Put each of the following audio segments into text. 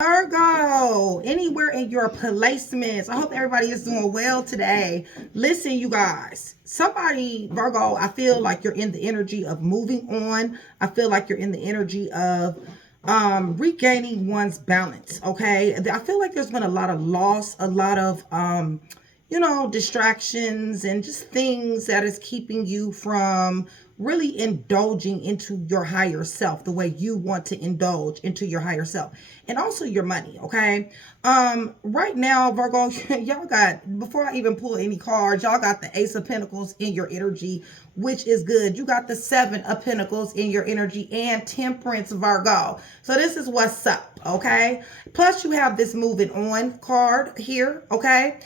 Virgo, anywhere in your placements. I hope everybody is doing well today. Listen, you guys, somebody, Virgo, I feel like you're in the energy of moving on. I feel like you're in the energy of regaining one's balance. Okay. I feel like there's been a lot of loss, a lot of distractions and just things that is keeping you from really indulging into your higher self the way you want to indulge into your higher self, and also your money. Okay. Right now, Virgo, y'all got, before I even pull any cards, y'all got the Ace of Pentacles in your energy, which is good. You got the Seven of Pentacles in your energy and Temperance, Virgo. So this is what's up. Okay. Plus you have this moving on card here. Okay.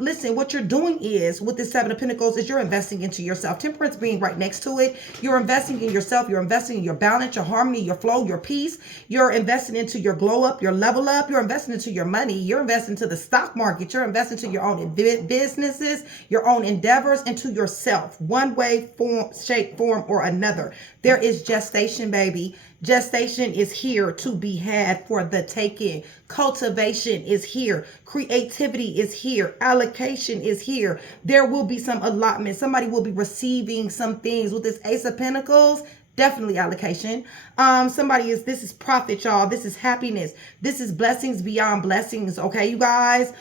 Listen, what you're doing is with the Seven of Pentacles is you're investing into yourself. Temperance being right next to it. You're investing in yourself. You're investing in your balance, your harmony, your flow, your peace. You're investing into your glow up, your level up. You're investing into your money. You're investing into the stock market. You're investing into your own businesses, your own endeavors, into yourself. One way, form, shape, form, or another. There is gestation, baby. Gestation is here to be had for the taking. Cultivation is here. Creativity is here. Allocation is here. There will be some allotment. Somebody will be receiving some things with this Ace of Pentacles. Definitely allocation. This is profit, y'all. This is happiness. This is blessings beyond blessings. Okay, you guys.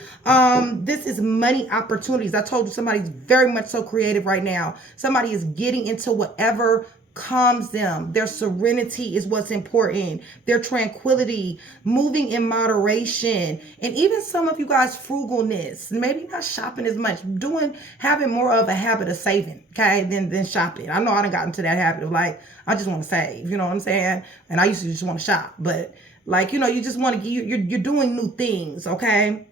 This is money opportunities. I told you somebody's very much so creative right now. Somebody is getting into whatever calms them. Their serenity is what's important. Their tranquility, moving in moderation, and even some of you guys frugalness. Maybe not shopping as much, having more of a habit of saving, okay, than shopping. I know I done got into that habit of like, I just want to save, you know what I'm saying? And I used to just want to shop, but like, you just want to you're doing new things, okay?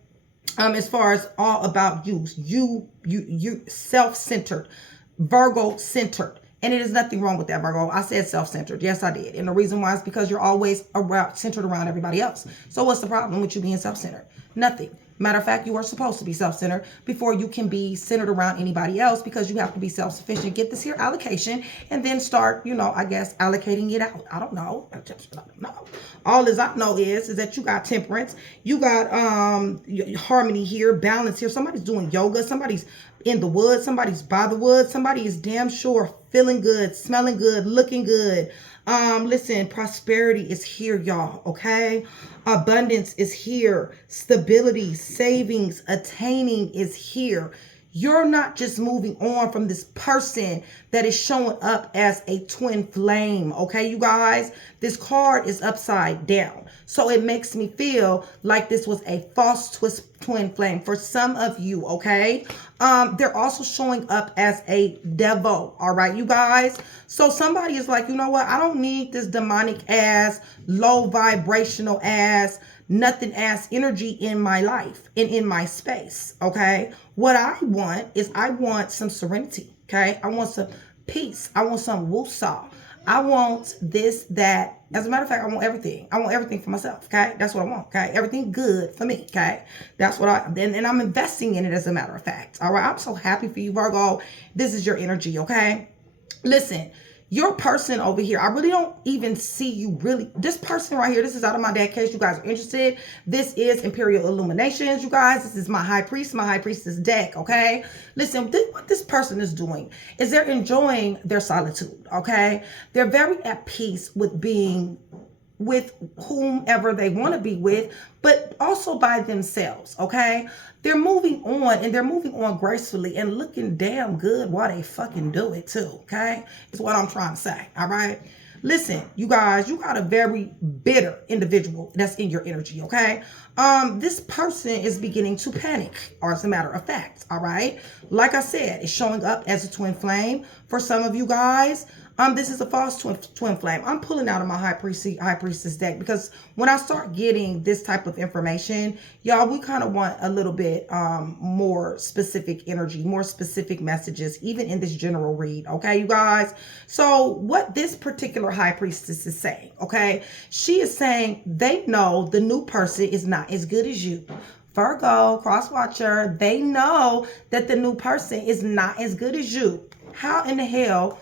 As far as all about you self-centered, Virgo centered. And it is nothing wrong with that, Virgo. I said self-centered. Yes, I did. And the reason why is because you're always centered around everybody else. So what's the problem with you being self-centered? Nothing. Matter of fact, you are supposed to be self-centered before you can be centered around anybody else, because you have to be self-sufficient. Get this here allocation and then start, I guess, allocating it out. I don't know. I don't know. All as I know is that you got temperance. You got harmony here, balance here. Somebody's doing yoga. Somebody's in the woods. Somebody's by the woods. Somebody is damn sure feeling good, smelling good, looking good. Listen, prosperity is here, y'all. Okay. Abundance is here. Stability, savings, attaining is here. You're not just moving on from this person that is showing up as a twin flame. Okay, you guys, this card is upside down. So it makes me feel like this was a false twin flame for some of you. Okay. They're also showing up as a devil. All right, you guys. So somebody is like, you know what? I don't need this demonic ass, low vibrational ass, nothing ass energy in my life and in my space. Okay. What I want is I want some serenity. Okay. I want some peace. I want some woosah. I want this, that. As a matter of fact, I want everything. I want everything for myself. Okay. That's what I want. Okay. Everything good for me. Okay. That's what and I'm investing in it, as a matter of fact. All right. I'm so happy for you, Virgo. This is your energy. Okay. Listen, your person over here, I really don't even see you really. This person right here, this is out of my deck, in case you guys are interested. This is Imperial Illuminations, you guys. This is my high priestess deck, okay? Listen, what this person is doing is they're enjoying their solitude, okay? They're very at peace with being with whomever they want to be with, but also by themselves, okay? They're moving on, and they're moving on gracefully and looking damn good while they fucking do it too, okay? Is what I'm trying to say, all right? Listen, you guys, you got a very bitter individual that's in your energy, okay? This person is beginning to panic, or as a matter of fact, all right? Like I said, it's showing up as a twin flame for some of you guys. This is a false twin flame. I'm pulling out of my high priestess deck because when I start getting this type of information, y'all, we kind of want a little bit more specific energy, more specific messages, even in this general read. Okay, you guys. So what this particular high priestess is saying, okay, she is saying they know the new person is not as good as you. Virgo, cross watcher, they know that the new person is not as good as you. How in the hell?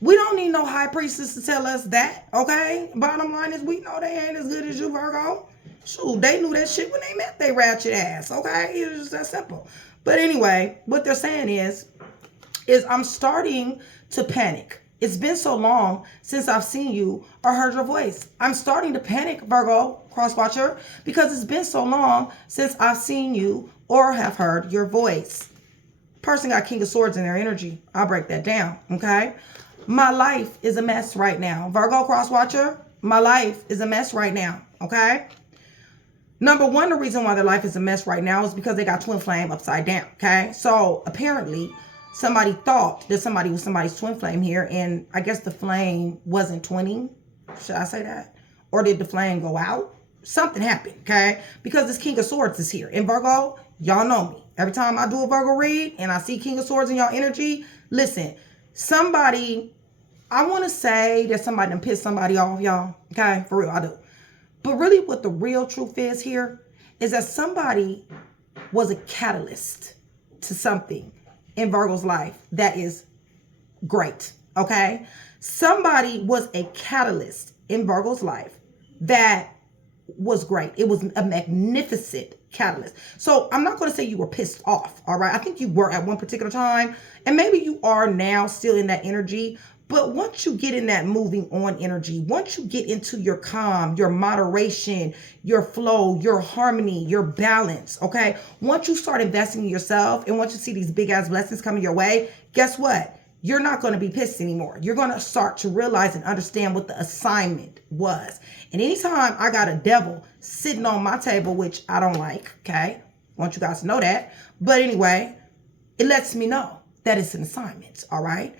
We don't need no high priestess to tell us that, okay? Bottom line is we know they ain't as good as you, Virgo. Shoot, they knew that shit when they met they ratchet ass, okay? It was just that simple. But anyway, what they're saying is I'm starting to panic. It's been so long since I've seen you or heard your voice. I'm starting to panic, Virgo, cross-watcher, because it's been so long since I've seen you or have heard your voice. Person got King of Swords in their energy. I'll break that down, okay? My life is a mess right now. Virgo, cross-watcher, my life is a mess right now, okay? Number one, the reason why their life is a mess right now is because they got twin flame upside down, okay? So apparently somebody thought that somebody was somebody's twin flame here, and I guess the flame wasn't twinning. Should I say that? Or did the flame go out? Something happened, okay? Because this King of Swords is here. And Virgo, y'all know me. Every time I do a Virgo read and I see King of Swords in y'all energy, listen, somebody, I want to say that somebody done pissed somebody off, y'all. Okay? For real, I do. But really what the real truth is here is that somebody was a catalyst to something in Virgo's life that is great, okay? Somebody was a catalyst in Virgo's life that was great. It was a magnificent catalyst. So I'm not going to say you were pissed off, all right? I think you were at one particular time, and maybe you are now still in that energy. But once you get in that moving on energy, once you get into your calm, your moderation, your flow, your harmony, your balance, okay? Once you start investing in yourself and once you see these big ass blessings coming your way, guess what? You're not going to be pissed anymore. You're going to start to realize and understand what the assignment was. And anytime I got a devil sitting on my table, which I don't like, okay? I want you guys to know that. But anyway, it lets me know that it's an assignment, all right?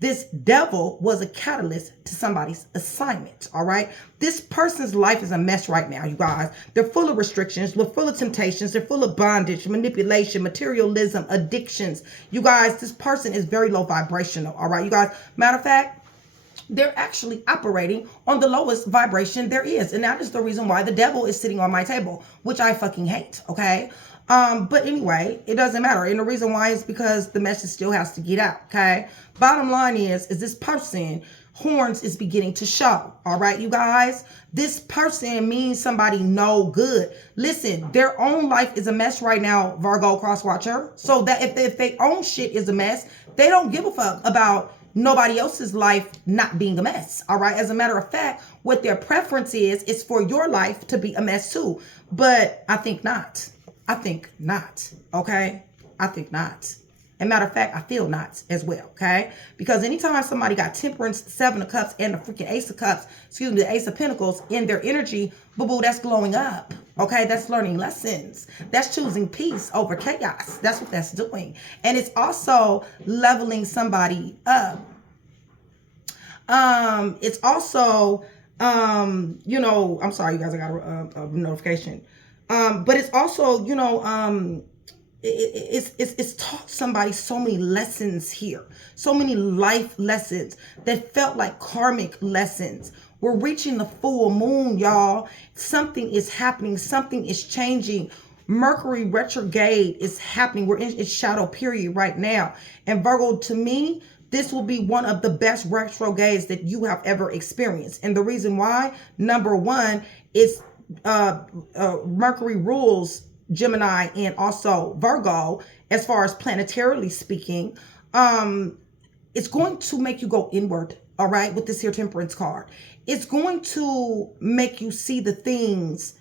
This devil was a catalyst to somebody's assignment, all right? This person's life is a mess right now, you guys. They're full of restrictions. They're full of temptations. They're full of bondage, manipulation, materialism, addictions. You guys, this person is very low vibrational, all right? You guys, matter of fact, they're actually operating on the lowest vibration there is. And that is the reason why the devil is sitting on my table, which I fucking hate, okay? But anyway, it doesn't matter. And the reason why is because the message still has to get out, okay? Bottom line is this person, horns is beginning to show, all right, you guys? This person means somebody no good. Listen, their own life is a mess right now, Virgo cross-watcher. So that if their own shit is a mess, they don't give a fuck about nobody else's life not being a mess, all right? As a matter of fact, what their preference is for your life to be a mess too. But I think not. I think not, okay? I think not. And matter of fact, I feel not as well, okay? Because anytime somebody got Temperance, Seven of Cups, and the freaking Ace of Cups, excuse me, the Ace of Pentacles in their energy, boo-boo, that's glowing up, okay? That's learning lessons. That's choosing peace over chaos. That's what that's doing. And it's also leveling somebody up. It's also, you know, I'm sorry, you guys, I got a notification. But it's also, you know, it's taught somebody so many lessons here, so many life lessons that felt like karmic lessons. We're reaching the full moon, y'all. Something is happening. Something is changing. Mercury retrograde is happening. We're in its shadow period right now. And Virgo, to me, this will be one of the best retrogrades that you have ever experienced. And the reason why, number one, is Mercury rules Gemini and also Virgo, as far as planetarily speaking. It's going to make you go inward, all right, with this here Temperance card. It's going to make you see the things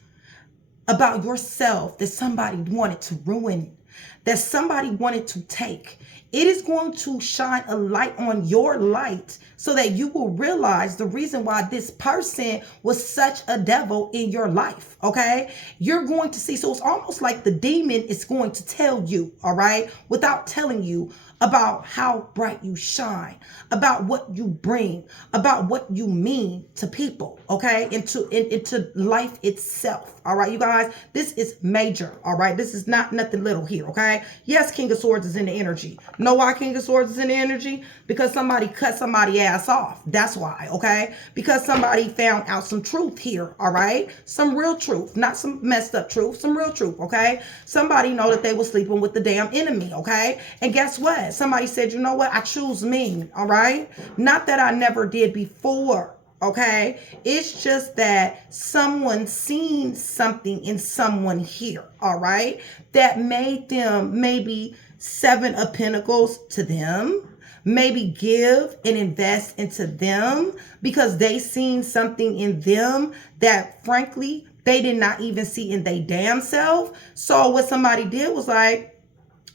about yourself that somebody wanted to ruin, that somebody wanted to take. It is going to shine a light on your light so that you will realize the reason why this person was such a devil in your life, okay? You're going to see, so it's almost like the demon is going to tell you, all right, without telling you about how bright you shine, about what you bring, about what you mean to people, okay, into life itself, all right, you guys? This is major, all right? This is not nothing little here, okay? Yes, King of Swords is in the energy. Know why King of Swords is in the energy? Because somebody cut somebody's ass off. That's why, okay? Because somebody found out some truth here, all right? Some real truth, not some messed up truth, some real truth, okay? Somebody know that they were sleeping with the damn enemy, okay? And guess what? Somebody said, you know what? I choose me, all right? Not that I never did before, okay? It's just that someone seen something in someone here, all right? That made them maybe Seven of Pentacles to them. Maybe give and invest into them because they seen something in them that frankly they did not even see in their damn self. So what somebody did was like,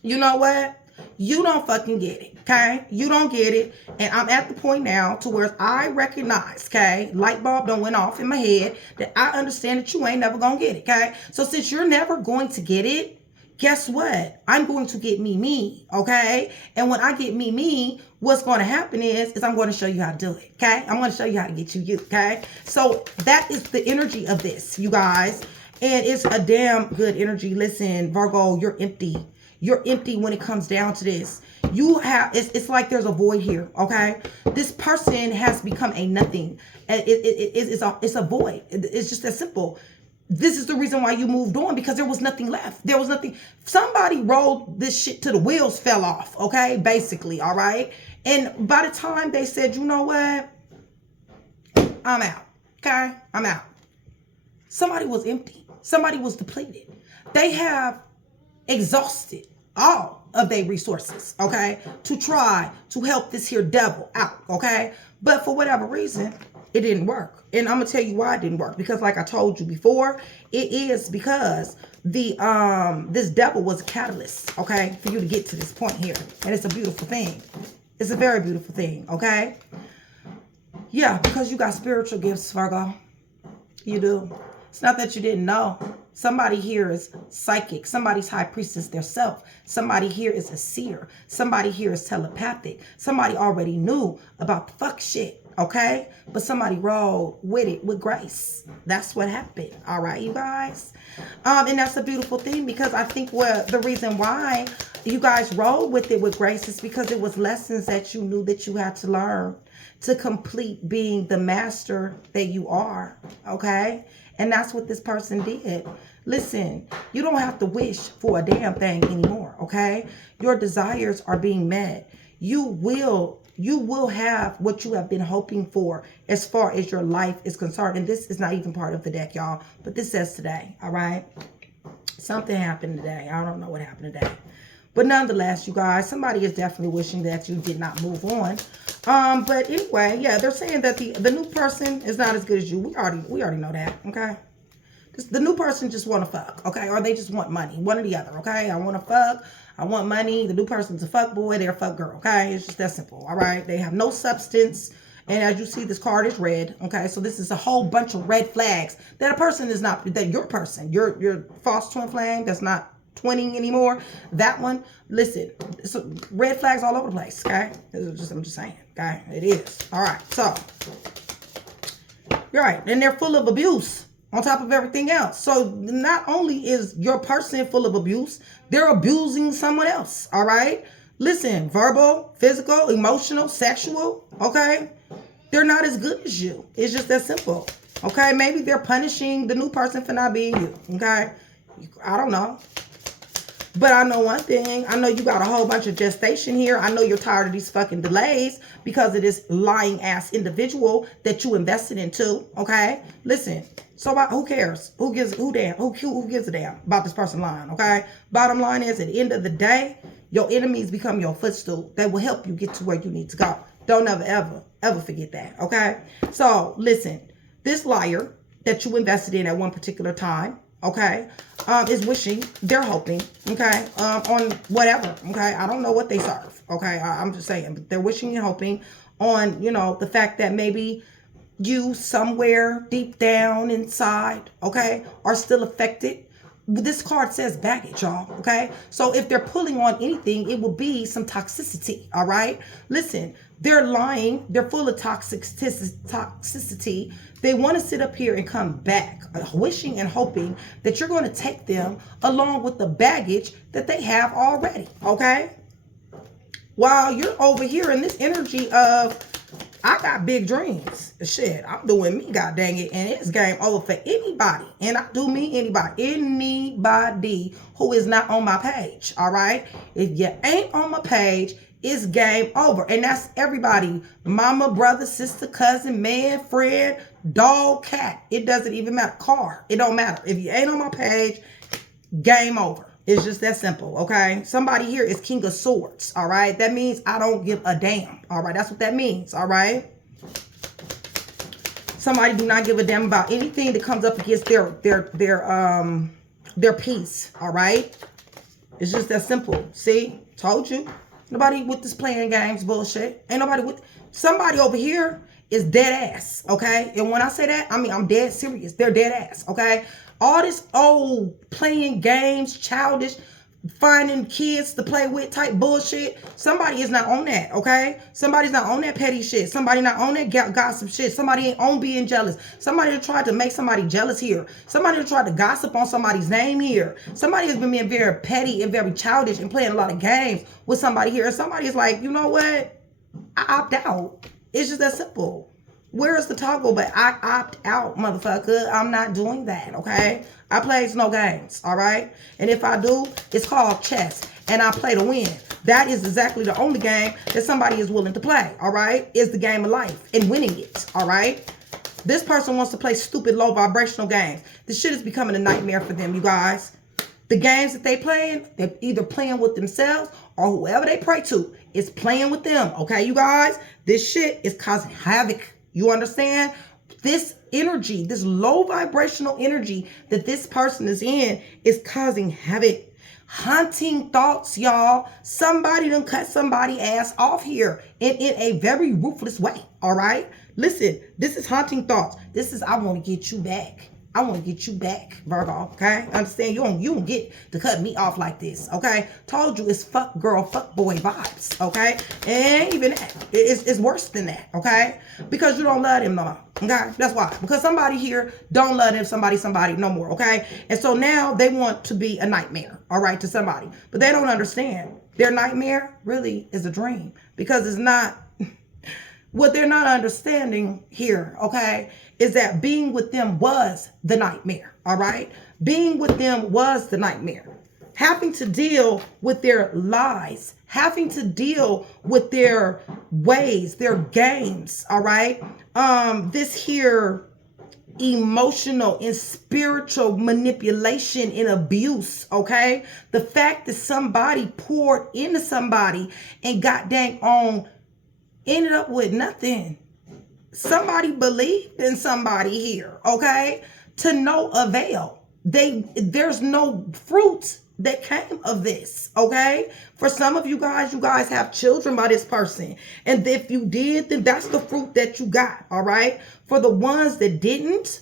you know what? You don't fucking get it, okay? You don't get it. And I'm at the point now to where I recognize, okay? Light bulb done went off in my head that I understand that you ain't never gonna get it, okay? So since you're never going to get it, guess what? I'm going to get me, okay? And when I get me, what's going to happen is I'm going to show you how to do it, okay? I'm going to show you how to get you, okay? So that is the energy of this, you guys. And it's a damn good energy. Listen, Virgo, you're empty. You're empty when it comes down to this. You have, it's like there's a void here, okay? This person has become a nothing. It's a void. It's just that simple. This is the reason why you moved on, because there was nothing left. There was nothing. Somebody rolled this shit till the wheels fell off, okay? Basically, all right? And by the time they said, you know what? I'm out, okay? I'm out. Somebody was empty. Somebody was depleted. They have exhausted all of their resources, okay? To try to help this here devil out, okay? But for whatever reason, it didn't work. And I'm gonna tell you why it didn't work. Because like I told you before, it is because the this devil was a catalyst, okay, for you to get to this point here. And it's a beautiful thing. It's a very beautiful thing, okay? Yeah, because you got spiritual gifts, Virgo. You do. It's not that you didn't know. Somebody here is psychic. Somebody's high priestess theirself. Somebody here is a seer. Somebody here is telepathic. Somebody already knew about the fuck shit, okay? But somebody rolled with it with grace. That's what happened, all right, you guys? And that's a beautiful thing, because I think the reason why you guys rolled with it with grace is because it was lessons that you knew that you had to learn to complete being the master that you are, okay? And that's what this person did. Listen, you don't have to wish for a damn thing anymore, okay? Your desires are being met. You will have what you have been hoping for as far as your life is concerned. And this is not even part of the deck, y'all. But this says today, all right? Something happened today. I don't know what happened today. But nonetheless, you guys, somebody is definitely wishing that you did not move on. But anyway, yeah, they're saying that the new person is not as good as you. We already know that, okay? The new person just want to fuck, okay? Or they just want money, one or the other, okay? I want to fuck, I want money. The new person's a fuck boy, they're a fuck girl, okay? It's just that simple, all right? They have no substance. And as you see, this card is red, okay? So this is a whole bunch of red flags that a person is not, that your person, your false twin flame that's not twinning anymore, that one, listen, so red flags all over the place, okay? I'm just saying, okay? It is. All right, so, you're right. And they're full of abuse on top of everything else. So not only is your person full of abuse, they're abusing someone else, all right? Listen, verbal, physical, emotional, sexual, okay? They're not as good as you. It's just that simple, okay? Maybe they're punishing the new person for not being you, okay? I don't know. But I know one thing. I know you got a whole bunch of gestation here. I know you're tired of these fucking delays because of this lying ass individual that you invested into, okay? Listen, so who cares? Who gives a damn about this person lying, okay? Bottom line is, at the end of the day, your enemies become your footstool. They will help you get to where you need to go. Don't ever forget that, okay? So listen, this liar that you invested in at one particular time, okay, is wishing, they're hoping, okay, on whatever, okay? I don't know what they serve, okay? I'm just saying, but they're wishing and hoping on, you know, the fact that maybe you somewhere deep down inside, okay, are still affected. This card says baggage, y'all, okay? So if they're pulling on anything, it will be some toxicity, all right? Listen, they're lying. They're full of toxicity. They want to sit up here and come back, wishing and hoping that you're going to take them along with the baggage that they have already, okay? While you're over here in this energy of, I got big dreams. Shit, I'm doing me, god dang it. And it's game over for anybody. And I do mean anybody who is not on my page, all right? If you ain't on my page, it's game over. And that's everybody. Mama, brother, sister, cousin, man, friend, dog, cat. It doesn't even matter. Car. It don't matter. If you ain't on my page, game over. It's just that simple, okay? Somebody here is King of Swords, all right? That means I don't give a damn, all right? That's what that means, all right? Somebody do not give a damn about anything that comes up against their peace, all right? It's just that simple. See? Told you. Nobody with this playing games bullshit. Ain't nobody with... Somebody over here is dead ass, okay? And when I say that, I mean I'm dead serious. They're dead ass, okay? All this old playing games, childish, finding kids to play with type bullshit. Somebody is not on that, okay? Somebody's not on that petty shit. Somebody not on that gossip shit. Somebody ain't on being jealous. Somebody that tried to make somebody jealous here. Somebody that tried to gossip on somebody's name here. Somebody has been being very petty and very childish and playing a lot of games with somebody here. And somebody is like, you know what? I opt out. It's just that simple. Where's the toggle? But I opt out, motherfucker. I'm not doing that, okay? I plays no games, all right? And if I do, it's called chess. And I play to win. That is exactly the only game that somebody is willing to play, all right? Is the game of life and winning it, all right? This person wants to play stupid, low vibrational games. This shit is becoming a nightmare for them, you guys. The games that they playing, they're either playing with themselves or whoever they pray to is playing with them, okay, you guys? This shit is causing havoc. You understand? This energy, this low vibrational energy that this person is in is causing havoc. Haunting thoughts, y'all. Somebody done cut somebody ass off here in a very ruthless way, all right? Listen, this is haunting thoughts. This is, I want to get you back. I want to get you back, Virgo, okay? Understand? You don't get to cut me off like this, okay? Told you it's fuck girl, fuck boy vibes, okay? And even that, it's worse than that, okay? Because you don't love him no more, okay? That's why. Because somebody here don't love him, somebody no more, okay? And so now they want to be a nightmare, all right, to somebody. But they don't understand. Their nightmare really is a dream. Because it's not... What they're not understanding here, okay, is that being with them was the nightmare, all right? Being with them was the nightmare. Having to deal with their lies, having to deal with their ways, their games, all right? This here emotional and spiritual manipulation and abuse, okay? The fact that somebody poured into somebody and got dang on ended up with nothing. Somebody believed in somebody here, okay? To no avail. There's no fruit that came of this, okay? For some of you guys have children by this person. And if you did, then that's the fruit that you got, all right? For the ones that didn't,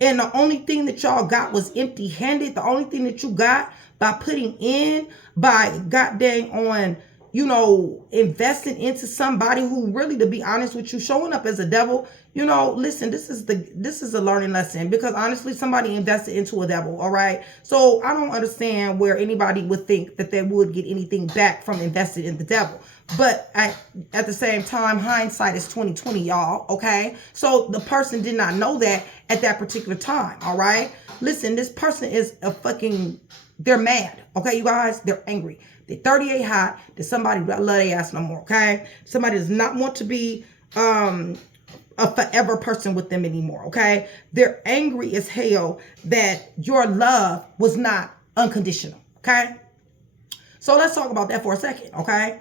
and the only thing that y'all got was empty-handed, the only thing that you got by putting in, by goddamn on, you know, investing into somebody who really, to be honest with you, showing up as a devil, you know, listen, this is a learning lesson, because honestly, somebody invested into a devil, all right? So I don't understand where anybody would think that they would get anything back from investing in the devil. But at the same time, hindsight is 20/20, y'all, okay? So the person did not know that at that particular time, all right? Listen, this person is they're mad, okay, you guys? They're angry. They're 38 hot. That somebody love their ass no more, okay? Somebody does not want to be a forever person with them anymore, okay? They're angry as hell that your love was not unconditional, okay? So let's talk about that for a second, okay?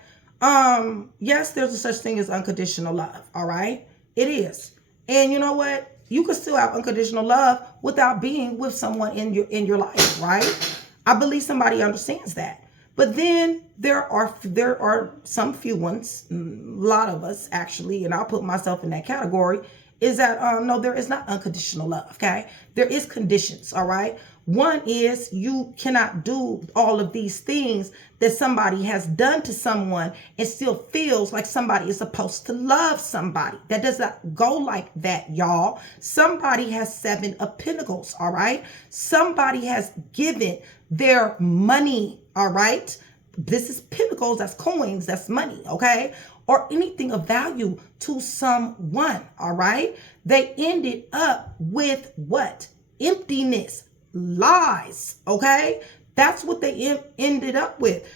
Yes, there's a such thing as unconditional love, all right? It is. And you know what? You can still have unconditional love without being with someone in your life, right? I believe somebody understands that. But then there are some few ones, a lot of us actually, and I'll put myself in that category, is that no, there is not unconditional love, okay? There is conditions, all right? One is you cannot do all of these things that somebody has done to someone and still feels like somebody is supposed to love somebody. That does not go like that, y'all. Somebody has 7 of Pentacles, all right? Somebody has given their money, all right? This is Pentacles, that's coins, that's money, okay? Or anything of value to someone, all right? They ended up with what? Emptiness, lies, okay? That's what they ended up with.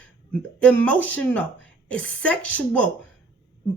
Emotional It's sexual,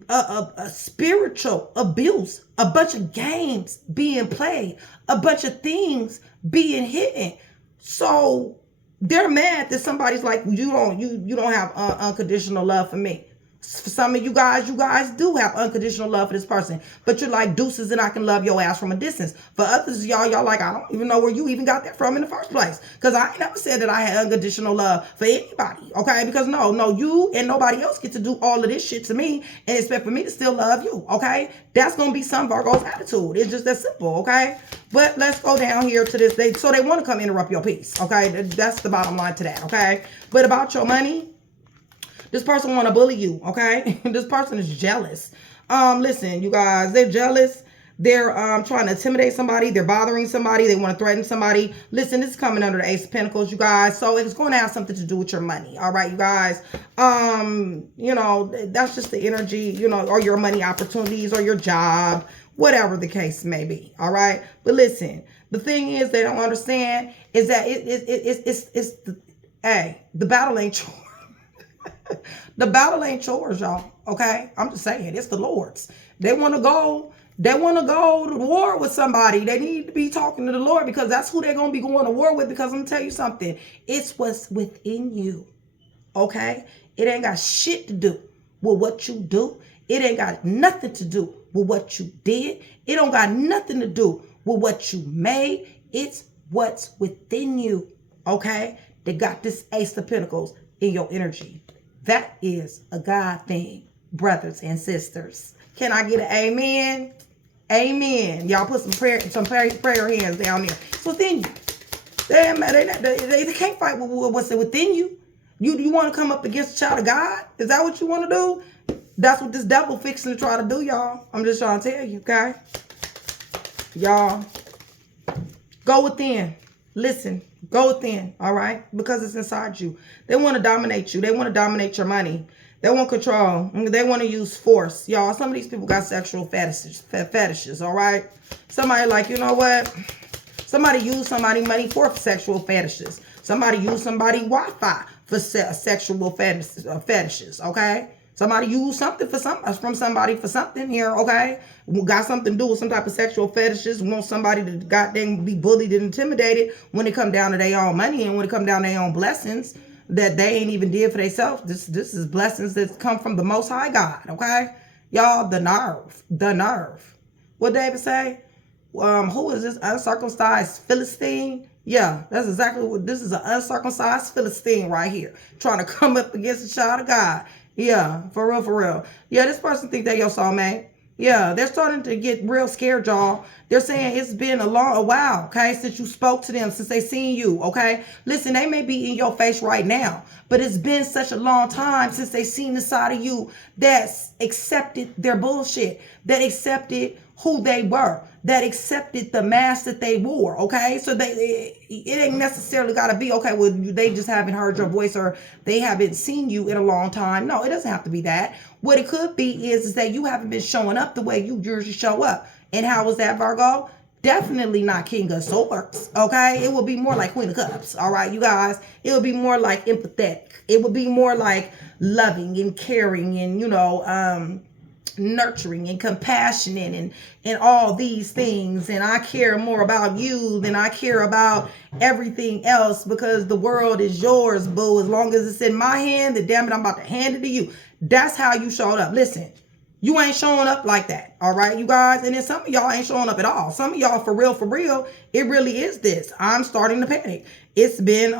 a spiritual abuse, a bunch of games being played, a bunch of things being hidden. So they're mad that somebody's like, you don't have unconditional love for me. For some of you guys do have unconditional love for this person, but you're like, deuces and I can love your ass from a distance. For others, y'all like, I don't even know where you even got that from in the first place, because I ain't never said that I had unconditional love for anybody, okay? Because no, you and nobody else get to do all of this shit to me and expect for me to still love you, okay? That's gonna be some Virgo's attitude. It's just that simple, okay? But let's go down here to this. So they want to come interrupt your peace, okay? That's the bottom line to that, okay? But about your money, this person want to bully you, okay? This person is jealous. Listen, you guys, they're jealous. They're trying to intimidate somebody. They're bothering somebody. They want to threaten somebody. Listen, this is coming under the Ace of Pentacles, you guys. So it's going to have something to do with your money, all right, you guys? You know, that's just the energy, you know, or your money opportunities or your job, whatever the case may be, all right? But listen, the thing is, they don't understand is that the battle ain't yours. The battle ain't yours, y'all. Okay, I'm just saying, it's the Lord's. They want to go to war with somebody. They need to be talking to the Lord, because that's who they're gonna be going to war with. Because I'm gonna tell you something, it's what's within you. Okay, it ain't got shit to do with what you do. It ain't got nothing to do with what you did. It don't got nothing to do with what you made. It's what's within you. Okay, they got this Ace of Pentacles in your energy. That is a God thing, brothers and sisters. Can I get an amen? Amen. Y'all put some prayer hands down there. It's within you. They can't fight with what's within you. You want to come up against a child of God? Is that what you want to do? That's what this devil fixing to try to do, y'all. I'm just trying to tell you, okay? Y'all, go within. Listen, go within, all right? Because it's inside you. They want to dominate you. They want to dominate your money. They want control. They want to use force. Y'all, some of these people got sexual fetishes, all right? Somebody like, you know what? Somebody use somebody's money for sexual fetishes. Somebody use somebody's Wi-Fi for sexual fetishes, okay? Somebody use something from somebody for something here, okay? Got something to do with some type of sexual fetishes. Want somebody to goddamn be bullied and intimidated when it come down to their own money and when it come down to their own blessings that they ain't even did for themselves. This is blessings that come from the Most High God, okay? Y'all, the nerve. What David say? Who is this uncircumcised Philistine? Yeah, that's exactly what this is, an uncircumcised Philistine right here, trying to come up against a child of God. Yeah, for real. Yeah, this person think they your soulmate. Yeah, they're starting to get real scared, y'all. They're saying it's been a while, okay, since you spoke to them, since they seen you, okay? Listen, they may be in your face right now, but it's been such a long time since they seen the side of you that's accepted their bullshit, that accepted who they were, that accepted the mask that they wore, okay? So it ain't necessarily got to be, okay, well, they just haven't heard your voice or they haven't seen you in a long time. No, it doesn't have to be that. What it could be is that you haven't been showing up the way you usually show up. And how was that, Virgo? Definitely not King of Swords, okay? It will be more like Queen of Cups, all right, you guys? It will be more like empathetic. It will be more like loving and caring and, you know, nurturing and compassionate and all these things. And I care more about you than I care about everything else, because the world is yours, boo. As long as it's in my hand, then damn it, I'm about to hand it to you. That's how you showed up. Listen, you ain't showing up like that, all right, you guys? And then some of y'all ain't showing up at all. Some of y'all, for real, it really is this. I'm starting to panic. It's been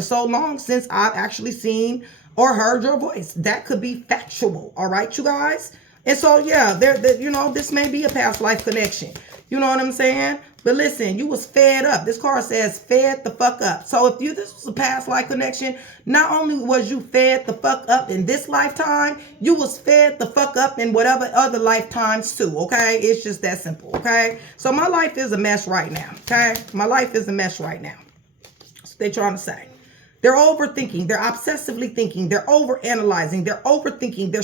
so long since I've actually seen or heard your voice. That could be factual, all right, you guys? And so, yeah, you know, this may be a past life connection. You know what I'm saying? But listen, you was fed up. This card says fed the fuck up. So if this was a past life connection, not only was you fed the fuck up in this lifetime, you was fed the fuck up in whatever other lifetimes too, okay? It's just that simple, okay? So my life is a mess right now, okay? My life is a mess right now. That's what they're trying to say. They're overthinking, they're obsessively thinking, they're overanalyzing, they're overthinking, they're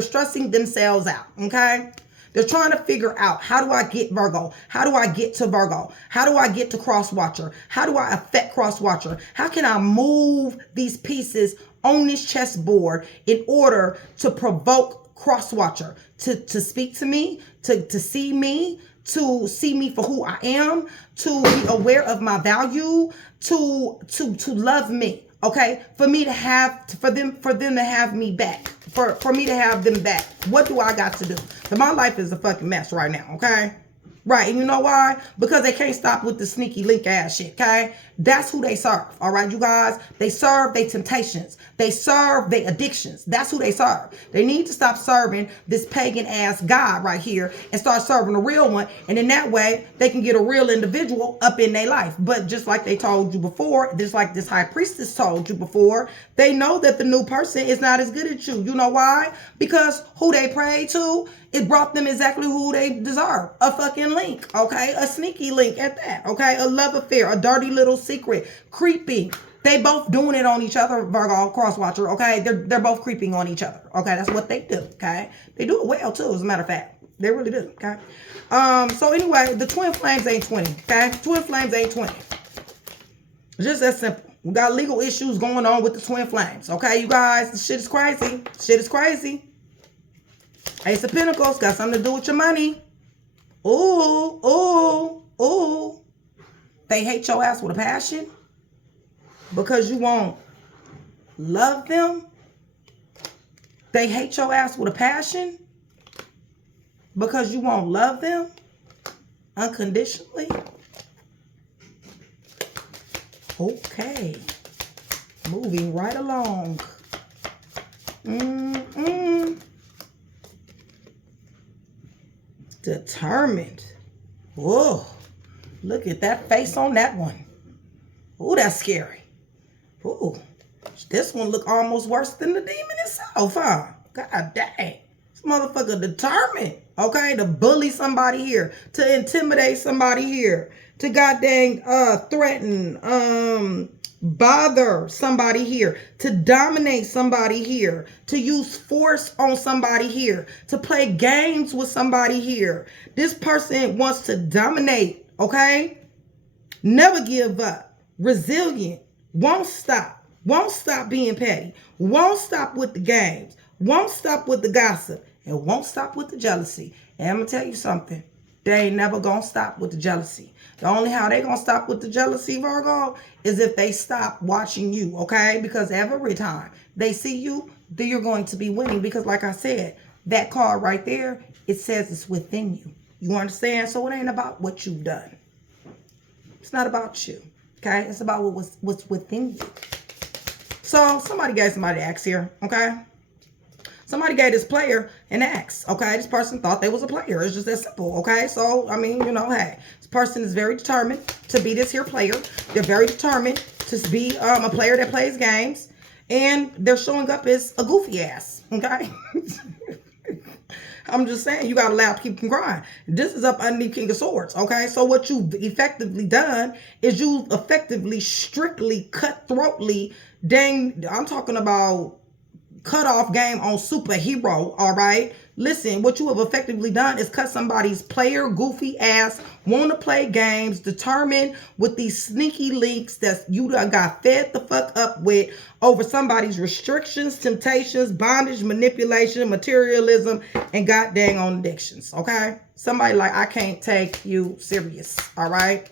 stressing themselves out, okay? They're trying to figure out, how do I get Virgo? How do I get to Virgo? How do I get to Cross Watcher? How do I affect cross watcher? How can I move these pieces on this chessboard in order to provoke cross watcher to speak to me, to see me for who I am, to be aware of my value, to love me? Okay, for me to have, for them to have me back, for me to have them back. What do I got to do? So my life is a fucking mess right now. Okay. Right, and you know why? Because they can't stop with the sneaky link ass shit, okay? That's who they serve, all right, you guys? They serve their temptations. They serve their addictions. That's who they serve. They need to stop serving this pagan ass God right here and start serving a real one. And in that way, they can get a real individual up in their life. But just like they told you before, just like this high priestess told you before, they know that the new person is not as good as you. You know why? Because who they prayed to, it brought them exactly who they deserve. A fucking link, okay? A sneaky link at that, okay? A love affair, a dirty little secret, creeping. They both doing it on each other, Virgo, cross-watcher, okay? They're both creeping on each other, okay? That's what they do, okay? They do it well, too, as a matter of fact. They really do, okay? So anyway, the twin flames ain't 20, okay? Twin flames ain't 20. Just that simple. We got legal issues going on with the twin flames, okay, you guys? This shit is crazy. Shit is crazy. Ace of Pentacles got something to do with your money. Ooh, ooh, ooh. They hate your ass with a passion because you won't love them. They hate your ass with a passion because you won't love them unconditionally. Okay. Moving right along. Determined. Whoa. Look at that face on that one. Oh, that's scary. Oh, this one look almost worse than the demon itself, huh? God dang. This motherfucker determined, okay, to bully somebody here, to intimidate somebody here, to goddamn threaten, bother somebody here, to dominate somebody here, to use force on somebody here, to play games with somebody here. This person wants to dominate, okay? Never give up. Resilient. Won't stop being petty. Won't stop with the games. Won't stop with the gossip. And won't stop with the jealousy. And I'm going to tell you something. They ain't never going to stop with the jealousy. The only how they going to stop with the jealousy, Virgo, is if they stop watching you, okay? Because every time they see you, then you're going to be winning. Because like I said, that card right there, it says it's within you. You understand? So it ain't about what you've done. It's not about you, okay? It's about what's within you. So somebody gave somebody an axe here, okay? Somebody gave this player an axe, okay? This person thought they was a player. It's just that simple, okay? So, I mean, you know, hey, this person is very determined to be this here player. They're very determined to be a player that plays games. And they're showing up as a goofy ass, okay? I'm just saying, you got to allow to keep them crying. This is up underneath King of Swords, okay? So what you've effectively done is you've effectively, strictly, cutthroatly, dang, I'm talking about cut off game on superhero, all right? Listen, what you have effectively done is cut somebody's player, goofy ass, want to play games, determined with these sneaky links that you done got fed the fuck up with over somebody's restrictions, temptations, bondage, manipulation, materialism, and god dang on addictions, okay? Somebody like, I can't take you serious, all right?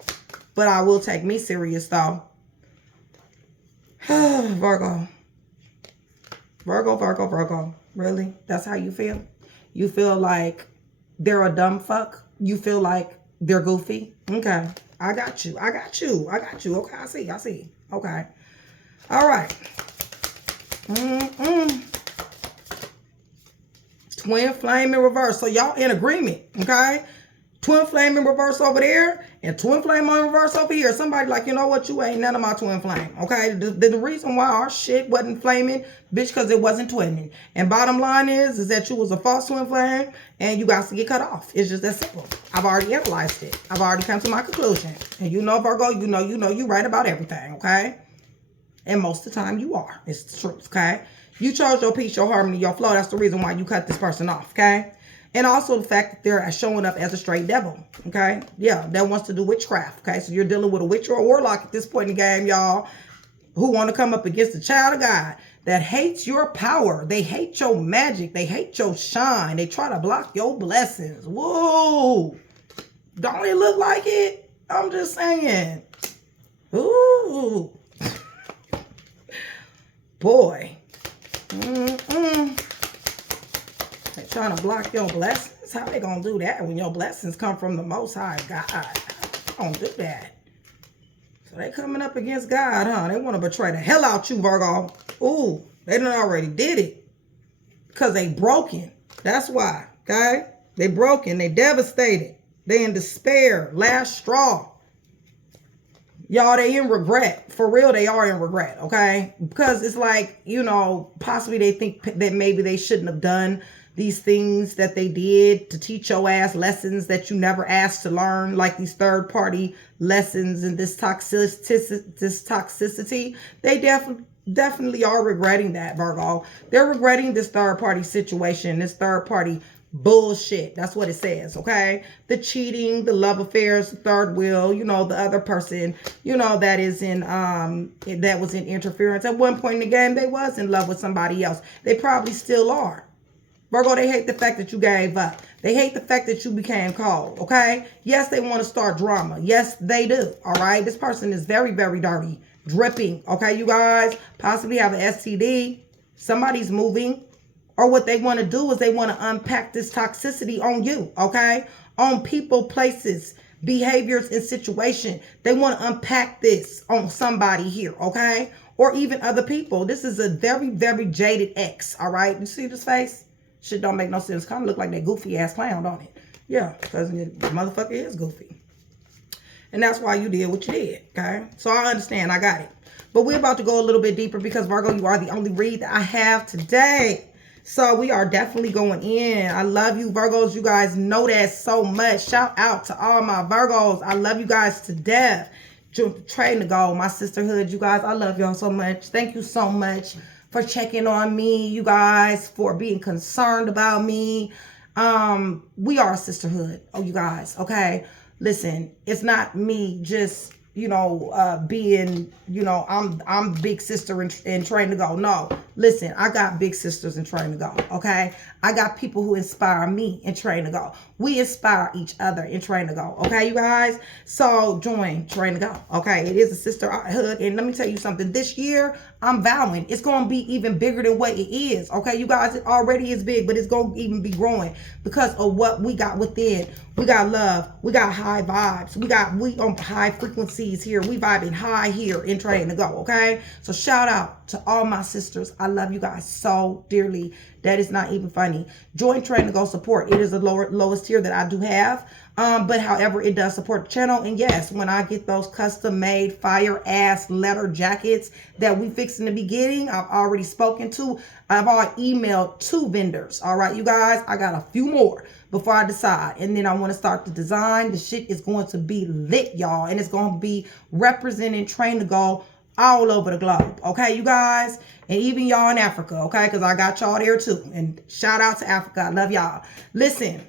But I will take me serious, though. Virgo. Virgo, Virgo, Virgo. Really? That's how you feel? You feel like they're a dumb fuck? You feel like they're goofy? Okay. I got you. I got you. I got you. Okay. I see. I see. Okay. All right. Twin flame in reverse. So y'all in agreement. Okay. Twin flame in reverse over there and twin flame in reverse over here. Somebody like, you know what? You ain't none of my twin flame. Okay. The reason why our shit wasn't flaming, bitch, because it wasn't twinning. And bottom line is that you was a false twin flame and you got to get cut off. It's just that simple. I've already analyzed it. I've already come to my conclusion. And you know, Virgo, you know, you right about everything. Okay. And most of the time you are. It's the truth. Okay. You chose your peace, your harmony, your flow. That's the reason why you cut this person off. Okay. And also the fact that they're showing up as a straight devil, okay? Yeah, that wants to do witchcraft, okay? So you're dealing with a witch or a warlock at this point in the game, y'all, who want to come up against the child of God that hates your power. They hate your magic. They hate your shine. They try to block your blessings. Whoa. Don't it look like it? I'm just saying. Ooh. Boy. They trying to block your blessings. How they gonna do that when your blessings come from the Most High God? Don't do that. So they coming up against God, huh? They want to betray the hell out you, Virgo. Ooh, they done already did it. Because they broken. That's why, okay? They broken. They devastated. They in despair. Last straw. Y'all, they in regret. For real, they are in regret, okay? Because it's like, you know, possibly they think that maybe they shouldn't have done these things that they did to teach your ass lessons that you never asked to learn, like these third-party lessons and this toxicity. They definitely are regretting that, Virgo. They're regretting this third-party situation, this third-party bullshit. That's what it says, okay? The cheating, the love affairs, the third wheel, you know, the other person, you know, that is in that was in interference. At one point in the game, they was in love with somebody else. They probably still are. Virgo, they hate the fact that you gave up. They hate the fact that you became cold, okay? Yes, they want to start drama. Yes, they do, all right? This person is very, very dirty, dripping, okay, you guys? Possibly have an STD. Somebody's moving. Or what they want to do is they want to unpack this toxicity on you, okay? On people, places, behaviors, and situation. They want to unpack this on somebody here, okay? Or even other people. This is a very, very jaded ex, all right? You see this face? Shit don't make no sense. Kind of look like that goofy ass clown, don't it? Yeah, because the motherfucker is goofy. And that's why you did what you did, okay? So I understand. I got it. But we're about to go a little bit deeper because, Virgo, you are the only read that I have today. So we are definitely going in. I love you, Virgos. You guys know that so much. Shout out to all my Virgos. I love you guys to death. Trading to go, my sisterhood, you guys. I love y'all so much. Thank you so much for checking on me, you guys, for being concerned about me. We are a sisterhood, you guys, okay? Listen, it's not me just, you know, being, you know, I'm big sister and trained to go. No, listen, I got big sisters and trained to go, okay? I got people who inspire me and train to go. We inspire each other and train to go, okay, you guys? So join Train to Go, okay? It is a sisterhood, and let me tell you something. This year, I'm vowing it's going to be even bigger than what it is, okay? You guys, it already is big, but it's going to even be growing because of what we got within. We got love. We got high vibes. We on high frequencies here. We vibing high here in Train to Go, okay? So shout out to all my sisters. I love you guys so dearly. That is not even funny. Join Train to Go support. It is the lowest tier that I do have. But however, it does support the channel. And yes, when I get those custom made fire ass leather jackets that we fixing to be getting, I've already spoken to. I've already emailed 2 vendors. All right, you guys, I got a few more before I decide. And then I want to start the design. The shit is going to be lit, y'all. And it's going to be representing Train to Go all over the globe, okay, you guys? And even y'all in Africa, okay? Because I got y'all there too. And shout out to Africa. I love y'all. Listen,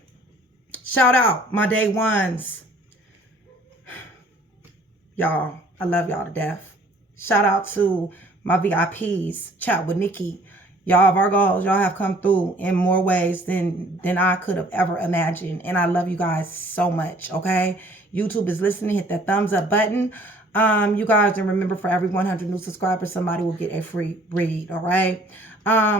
shout out my day ones. Y'all, I love y'all to death. Shout out to my VIPs, Chat with Nikki. Y'all Virgos, y'all have come through in more ways than I could have ever imagined. And I love you guys so much, okay? YouTube is listening. Hit that thumbs up button. You guys, and remember, for every 100 new subscribers, somebody will get a free read, all right?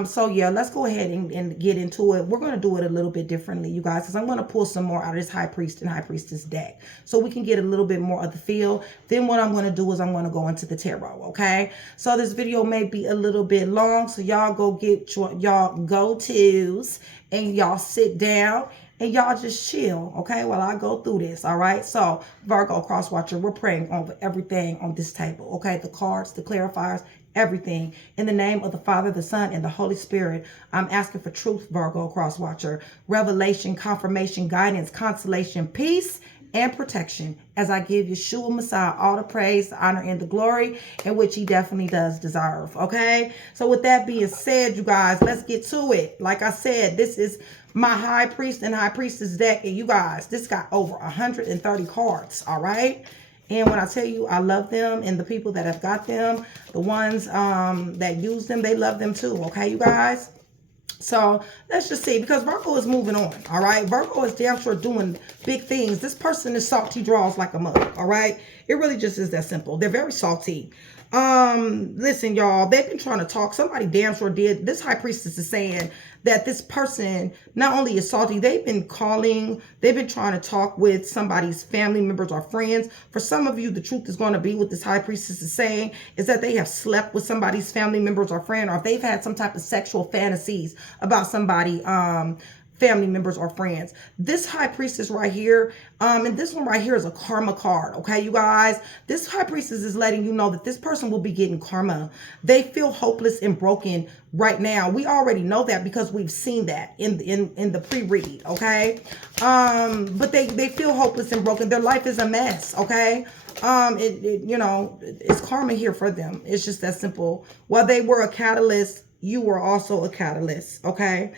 So yeah, let's go ahead and get into it. We're going to do it a little bit differently, you guys, because I'm going to pull some more out of this High Priest and High Priestess deck so we can get a little bit more of the feel. Then what I'm going to do is I'm going to go into the tarot, okay? So this video may be a little bit long, so y'all go get y'all go-tos and y'all sit down and y'all just chill, okay, while I go through this, all right? So, Virgo Cross Watcher, we're praying over everything on this table, okay? The cards, the clarifiers, everything. In the name of the Father, the Son, and the Holy Spirit, I'm asking for truth, Virgo Cross Watcher, revelation, confirmation, guidance, consolation, peace, and protection as I give Yeshua Messiah all the praise, the honor, and the glory, in which he definitely does deserve. Okay? So with that being said, you guys, let's get to it. Like I said, this is my High Priest and High Priestess deck. And you guys, this got over 130 cards. All right? And when I tell you I love them, and the people that have got them, the ones that use them, they love them too. Okay, you guys? So let's just see, because Virgo is moving on. All right, Virgo is damn sure doing big things. This person is salty draws like a mug. All right, it really just is that simple. They're very salty. Listen, y'all, they've been trying to talk. Somebody damn sure did. This High Priestess is saying that this person not only is salty, they've been calling, they've been trying to talk with somebody's family members or friends. For some of you, the truth is going to be what this High Priestess is saying is that they have slept with somebody's family members or friend, or if they've had some type of sexual fantasies about somebody, family members or friends. This High Priestess right here, and this one right here is a karma card. Okay, you guys, this High Priestess is letting you know that this person will be getting karma. They feel hopeless and broken right now. We already know that because we've seen that in the pre-read. Okay, but they feel hopeless and broken. Their life is a mess. Okay, you know, it's karma here for them. It's just that simple. While they were a catalyst, you were also a catalyst. Okay.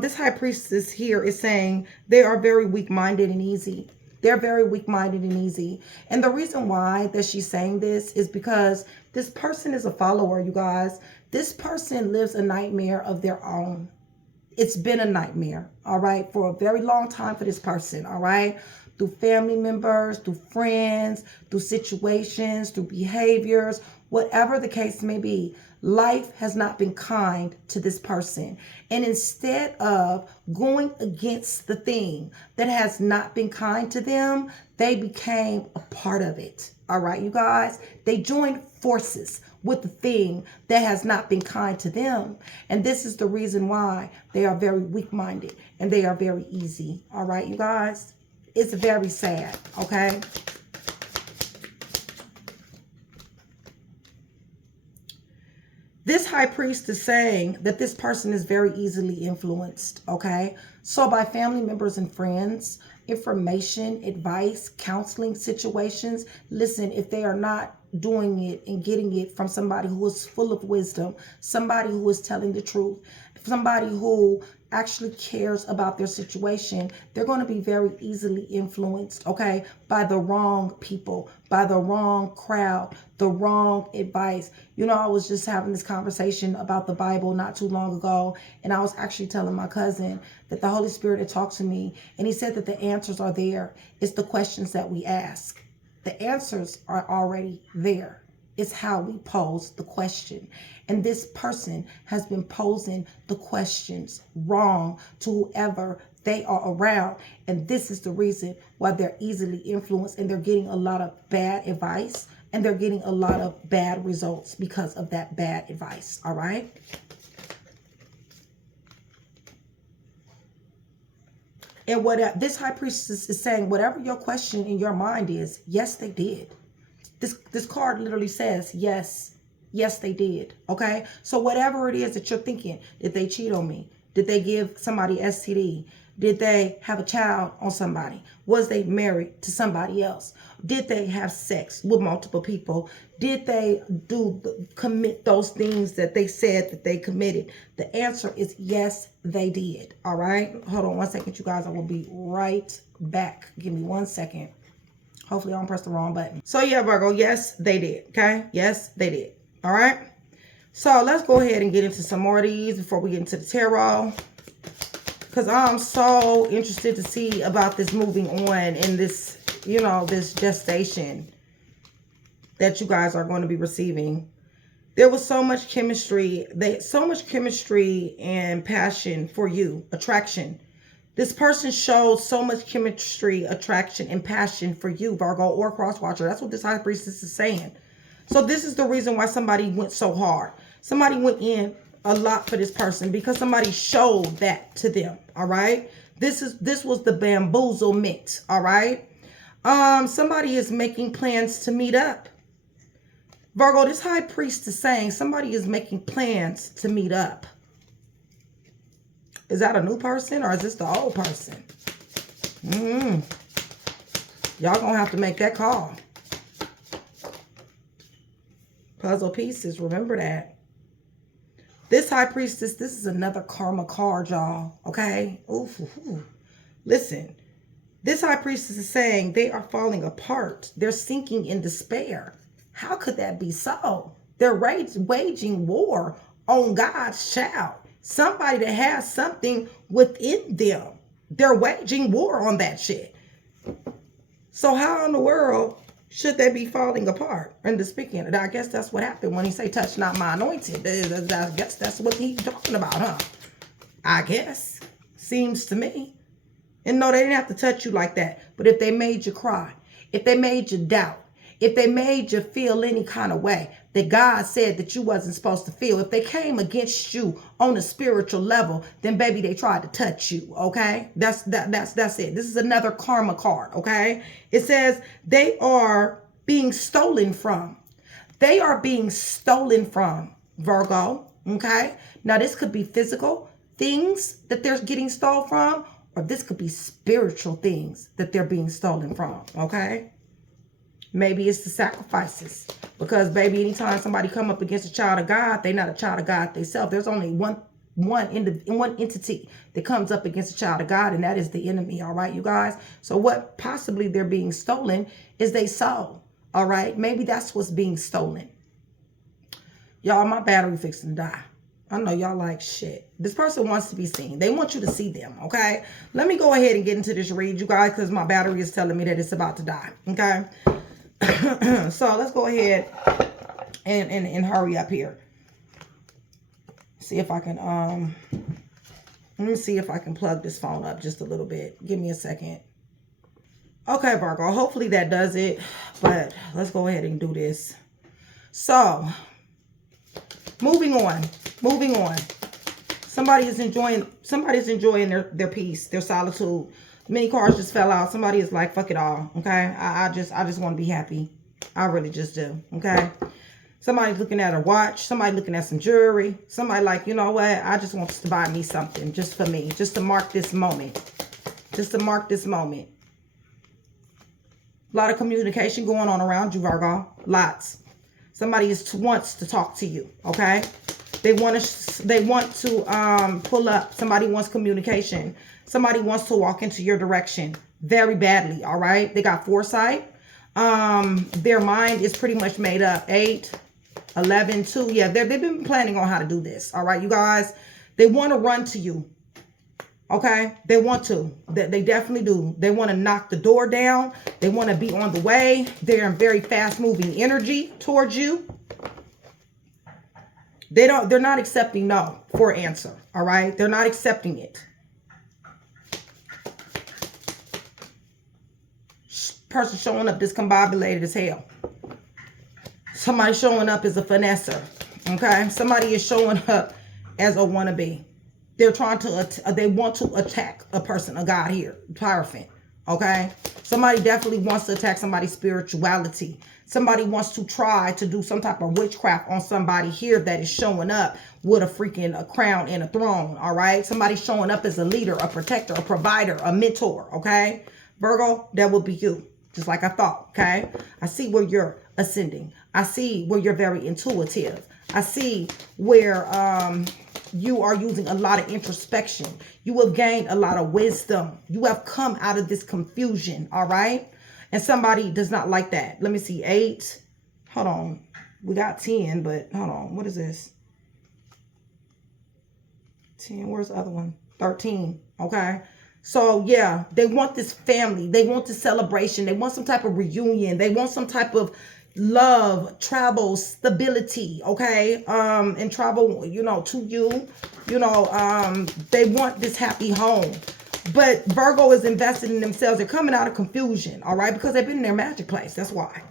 This High Priestess here is saying they are very weak-minded and easy. They're very weak-minded and easy. And the reason why that she's saying this is because this person is a follower, you guys. This person lives a nightmare of their own. It's been a nightmare, all right, for a very long time for this person, all right? Through family members, through friends, through situations, through behaviors, whatever the case may be. Life has not been kind to this person. And instead of going against the thing that has not been kind to them, they became a part of it. All right, you guys? They joined forces with the thing that has not been kind to them. And this is the reason why they are very weak-minded and they are very easy. All right, you guys? It's very sad, okay? This High Priest is saying that this person is very easily influenced, okay? So by family members and friends, information, advice, counseling situations. Listen, if they are not doing it and getting it from somebody who is full of wisdom, somebody who is telling the truth, somebody who actually cares about their situation, they're going to be very easily influenced, okay, by the wrong people, by the wrong crowd, the wrong advice. You know, I was just having this conversation about the Bible not too long ago, and I was actually telling my cousin that the Holy Spirit had talked to me, and he said that the answers are there. It's the questions that we ask. The answers are already there. It's how we pose the question. And this person has been posing the questions wrong to whoever they are around. And this is the reason why they're easily influenced and they're getting a lot of bad advice and they're getting a lot of bad results because of that bad advice. All right. And what this High Priestess is saying, whatever your question in your mind is, yes, they did. This card literally says, yes, they did. Okay. So whatever it is that you're thinking, did they cheat on me? Did they give somebody STD? Did they have a child on somebody? Was they married to somebody else? Did they have sex with multiple people? Did they commit those things that they said that they committed? The answer is yes, they did. All right. Hold on 1 second, you guys. I will be right back. Give me 1 second. Hopefully I don't press the wrong button. So yeah, Virgo, yes, they did. Okay. Yes, they did. All right. So let's go ahead and get into some more of these before we get into the tarot. Because I'm so interested to see about this moving on in this, you know, this gestation that you guys are going to be receiving. There was so much chemistry, so much chemistry and passion for you, attraction. This person showed so much chemistry, attraction, and passion for you, Virgo, or cross watcher. That's what this High Priestess is saying. So this is the reason why somebody went so hard. Somebody went in a lot for this person because somebody showed that to them. All right. This was the bamboozlement. All right. Somebody is making plans to meet up. Virgo, this High Priest is saying somebody is making plans to meet up. Is that a new person or is this the old person? Y'all gonna have to make that call. Puzzle pieces, remember that. This high priestess, this is another karma card, y'all. Okay? Oof, oof. Listen, this high priestess is saying they are falling apart. They're sinking in despair. How could that be so? They're waging war on God's child. Somebody that has something within them. They're waging war on that shit. So how in the world should they be falling apart? And speaking, I guess that's what happened when he say, touch not my anointed. I guess that's what he's talking about, huh? I guess. Seems to me. And no, they didn't have to touch you like that. But if they made you cry, if they made you doubt, if they made you feel any kind of way that God said that you wasn't supposed to feel, if they came against you on a spiritual level, then baby, they tried to touch you, okay? That's it. This is another karma card, okay? It says they are being stolen from. They are being stolen from, Virgo, okay? Now, this could be physical things that they're getting stolen from, or this could be spiritual things that they're being stolen from, okay? Maybe it's the sacrifices. Because, baby, anytime somebody come up against a child of God, they're not a child of God themselves. There's only one entity that comes up against a child of God, and that is the enemy, all right, you guys? So what possibly they're being stolen is their soul, all right? Maybe that's what's being stolen. Y'all, my battery fixing to die. I know y'all like shit. This person wants to be seen. They want you to see them, okay? Let me go ahead and get into this read, you guys, because my battery is telling me that it's about to die, okay? So let's go ahead and hurry up here. See if I can, let me see if I can plug this phone up just a little bit. Give me a second. Okay, Virgo, hopefully that does it, but let's go ahead and do this. So, moving on. Somebody's enjoying their peace, their solitude. Many cards just fell out. Somebody is like, fuck it all, okay? I just want to be happy. I really just do, okay? Somebody's looking at a watch. Somebody looking at some jewelry. Somebody like, you know what? I just want to buy me something just for me. Just to mark this moment. Just to mark this moment. A lot of communication going on around you, Virgo. Lots. Somebody wants to talk to you, okay? They want to pull up. Somebody wants communication. Somebody wants to walk into your direction very badly, all right? They got foresight. Their mind is pretty much made up. 8, 11, 2. Yeah, they've been planning on how to do this, all right, you guys? They want to run to you, okay? They want to. They definitely do. They want to knock the door down. They want to be on the way. They're in very fast-moving energy towards you. They're not accepting no for an answer, all right? They're not accepting it. Person showing up discombobulated as hell. Somebody showing up as a finesser, okay? Somebody is showing up as a wannabe. They're trying to, they want to attack a person, a god here, Hierophant, okay? Somebody definitely wants to attack somebody's spirituality. Somebody wants to try to do some type of witchcraft on somebody here that is showing up with a crown and a throne, all right? Somebody showing up as a leader, a protector, a provider, a mentor, okay? Virgo, that would be you. Just like I thought, okay? I see where you're ascending. I see where you're very intuitive. I see where you are using a lot of introspection. You have gained a lot of wisdom. You have come out of this confusion, all right? And somebody does not like that. Let me see, 8. Hold on. We got 10, but hold on. What is this? 10, where's the other one? 13, okay? So, yeah, they want this family. They want this celebration. They want some type of reunion. They want some type of love, travel, stability, okay? And travel, you know, to you. You know, they want this happy home. But Virgo is invested in themselves. They're coming out of confusion, all right? Because they've been in their magic place. That's why.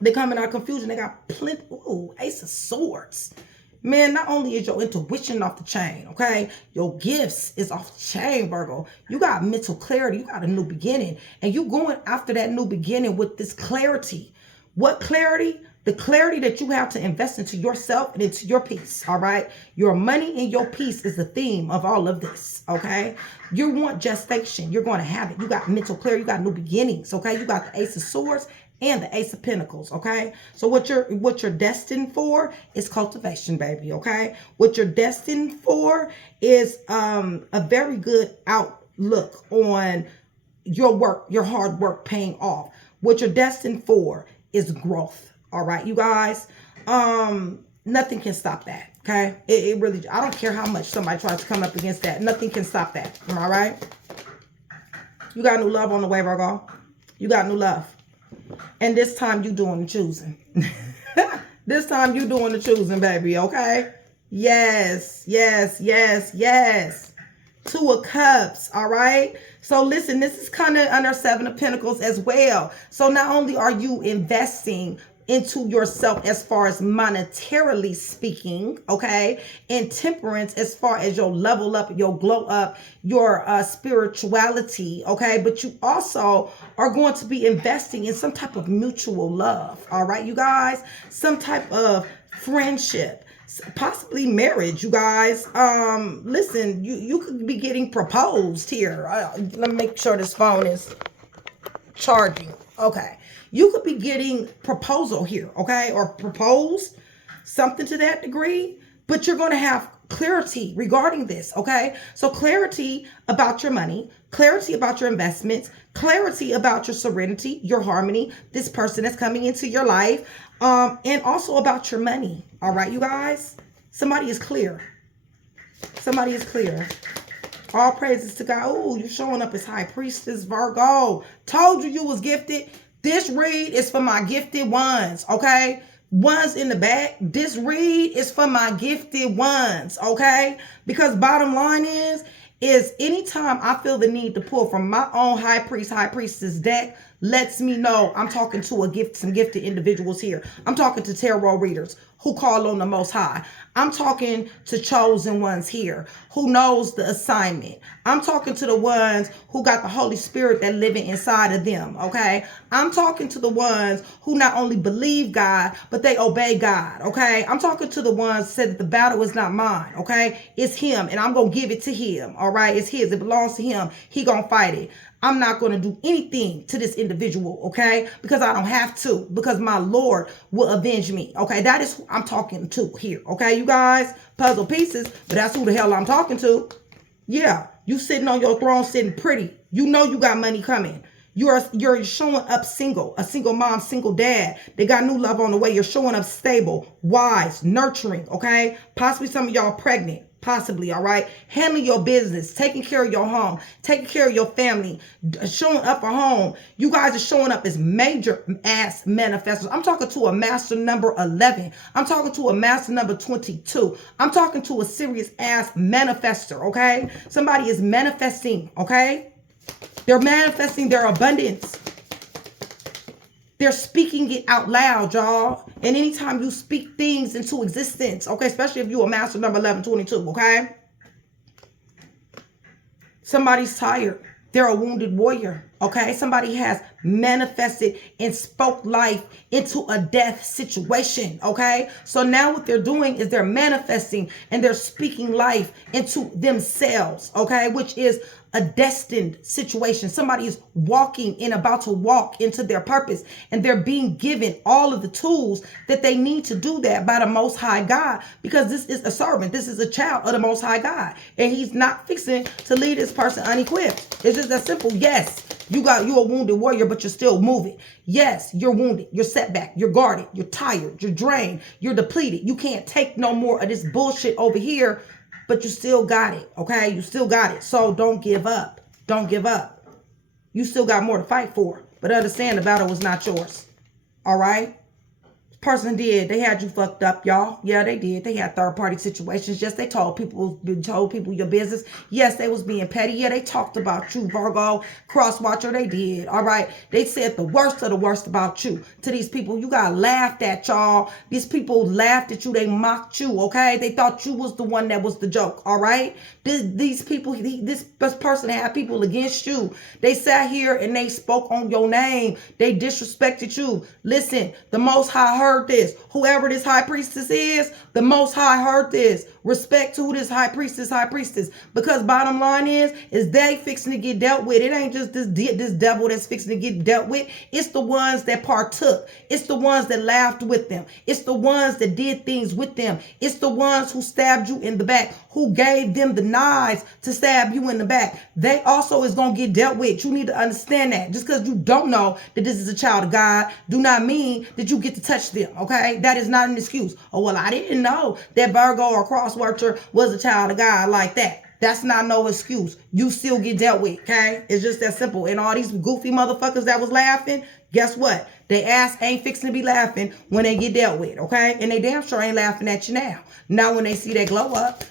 They're coming out of confusion. They got plenty. Ooh, Ace of Swords. Man, not only is your intuition off the chain, okay? Your gifts is off the chain, Virgo. You got mental clarity. You got a new beginning. And you going after that new beginning with this clarity. What clarity? The clarity that you have to invest into yourself and into your peace, all right? Your money and your peace is the theme of all of this, okay? You want gestation. You're going to have it. You got mental clarity. You got new beginnings, okay? You got the Ace of Swords and the Ace of Pentacles, okay? So what you're destined for is cultivation, baby, okay? What you're destined for is a very good outlook on your work, your hard work paying off. What you're destined for is growth. All right, you guys, nothing can stop that, okay? It really, I don't care how much somebody tries to come up against that. Nothing can stop that, all right? You got new love on the way, Virgo. You got new love. And this time you doing the choosing. This time you doing the choosing, baby, okay? Yes, yes, yes, yes. Two of Cups, all right? So listen, this is kind of under Seven of Pentacles as well. So not only are you investing into yourself as far as monetarily speaking, okay, and temperance as far as your level up, your glow up, your spirituality, okay, but you also are going to be investing in some type of mutual love, all right, you guys, some type of friendship, possibly marriage, you guys. Listen, you could be getting proposed here. Let me make sure this phone is charging. Okay, you could be getting proposal here, okay, or propose something to that degree, but you're going to have clarity regarding this, okay? So clarity about your money, clarity about your investments, clarity about your serenity, your harmony, this person that's coming into your life, and also about your money, all right, you guys? Somebody is clear. Somebody is clear. All praises to God. Oh, you're showing up as High Priestess, Virgo. Told you you was gifted. This read is for my gifted ones, okay? Ones in the back. This read is for my gifted ones, okay? Because bottom line is anytime I feel the need to pull from my own High Priest, High Priestess deck, lets me know I'm talking to some gifted individuals here. I'm talking to tarot readers who call on the Most High. I'm talking to chosen ones here who knows the assignment. I'm talking to the ones who got the Holy Spirit that living inside of them, okay? I'm talking to the ones who not only believe God, but they obey God, okay? I'm talking to the ones who said that the battle is not mine, okay? It's him, and I'm going to give it to him, all right? It's his. It belongs to him. He going to fight it. I'm not going to do anything to this individual, okay? Because I don't have to, because my Lord will avenge me, okay? That is who I'm talking to here, okay, you guys? Puzzle pieces, but that's who the hell I'm talking to. Yeah, you sitting on your throne, sitting pretty. You know you got money coming. You're showing up single, a single mom, single dad. They got new love on the way. You're showing up stable, wise, nurturing, okay? Possibly some of y'all pregnant. Possibly, all right? Handling your business, taking care of your home, taking care of your family, showing up for home. You guys are showing up as major ass manifestors. I'm talking to a master number 11. I'm talking to a master number 22. I'm talking to a serious ass manifester, okay? Somebody is manifesting, okay? They're manifesting their abundance. They're speaking it out loud, y'all. And anytime you speak things into existence, okay, especially if you're a master number 1122, okay? Somebody's tired. They're a wounded warrior, okay? Somebody has manifested and spoke life into a death situation, okay? So now what they're doing is they're manifesting and they're speaking life into themselves, okay? Which is a destined situation. Somebody is walking and about to walk into their purpose, and they're being given all of the tools that they need to do that by the Most High God, because this is a servant. This is a child of the Most High God, and he's not fixing to lead this person unequipped. It's just that simple. Yes, you're a wounded warrior, but you're still moving. Yes, you're wounded, you're setback, you're guarded, you're tired, you're drained, you're depleted. You can't take no more of this bullshit over here, but you still got it, okay? You still got it. So don't give up. Don't give up. You still got more to fight for. But understand the battle was not yours. All right? Person did. They had you fucked up, y'all. Yeah, they did. They had third-party situations. Yes, they told people your business. Yes, they was being petty. Yeah, they talked about you, Virgo, cross watcher. They did. All right. They said the worst of the worst about you to these people. You got laughed at, y'all. These people laughed at you. They mocked you, okay? They thought you was the one that was the joke, all right? These people, this person had people against you. They sat here and they spoke on your name. They disrespected you. Listen, the Most High heard heard this. Whoever this high priestess is, the Most High heard this. Respect to this high priestess. Because bottom line is they fixing to get dealt with. It ain't just this devil that's fixing to get dealt with. It's the ones that partook. It's the ones that laughed with them. It's the ones that did things with them. It's the ones who stabbed you in the back, who gave them the knives to stab you in the back. They also is going to get dealt with. You need to understand that. Just because you don't know that this is a child of God, do not mean that you get to touch them, okay? That is not an excuse. Oh, well, I didn't know that Virgo or Crosswatcher was a child of God like that. That's not no excuse. You still get dealt with, okay? It's just that simple. And all these goofy motherfuckers that was laughing, guess what? They ass ain't fixing to be laughing when they get dealt with, okay? And they damn sure ain't laughing at you now. Now when they see that glow up,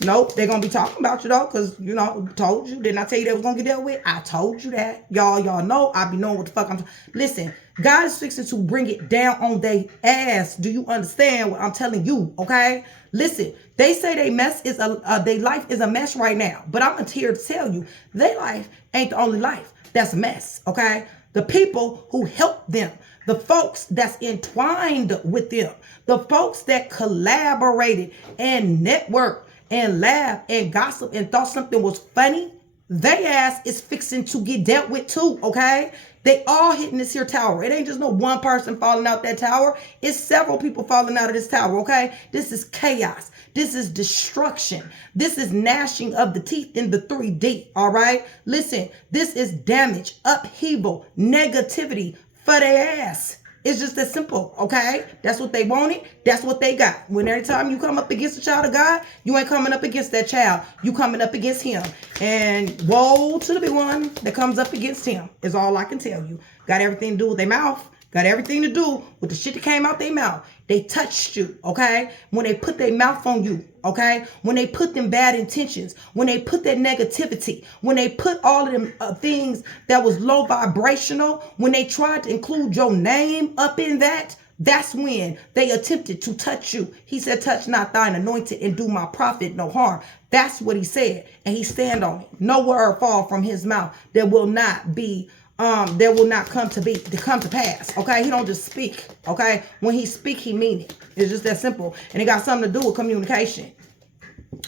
nope, they're going to be talking about you though, because, you know, told you. Didn't I tell you they was going to get dealt with? I told you that. Y'all know I be knowing what the fuck I'm... Listen, God is fixing to bring it down on their ass. Do you understand what I'm telling you, okay? Listen, they say they life is a mess right now. But I'm here to tell you, their life ain't the only life that's a mess, okay? The people who help them, the folks that's entwined with them, the folks that collaborated and networked and laughed and gossiped and thought something was funny, they ass is fixing to get dealt with too, okay? They all hitting this here tower. It ain't just no one person falling out that tower. It's several people falling out of this tower, okay? This is chaos. This is destruction. This is gnashing of the teeth in the 3D, all right? Listen, this is damage, upheaval, negativity for their ass. It's just that simple, okay? That's what they wanted. That's what they got. When every time you come up against a child of God, you ain't coming up against that child. You coming up against him. And woe to the big one that comes up against him is all I can tell you. Got everything to do with their mouth. Got everything to do with the shit that came out their mouth. They touched you, okay? When they put their mouth on you, okay? When they put them bad intentions, when they put that negativity, when they put all of them things that was low vibrational, when they tried to include your name up in that, that's when they attempted to touch you. He said, touch not thine anointed and do my prophet no harm. That's what he said. And he stand on it. No word fall from his mouth that will not be that will not come to pass. Okay, he don't just speak. Okay, when he speak, he mean it. It's just that simple, and it got something to do with communication.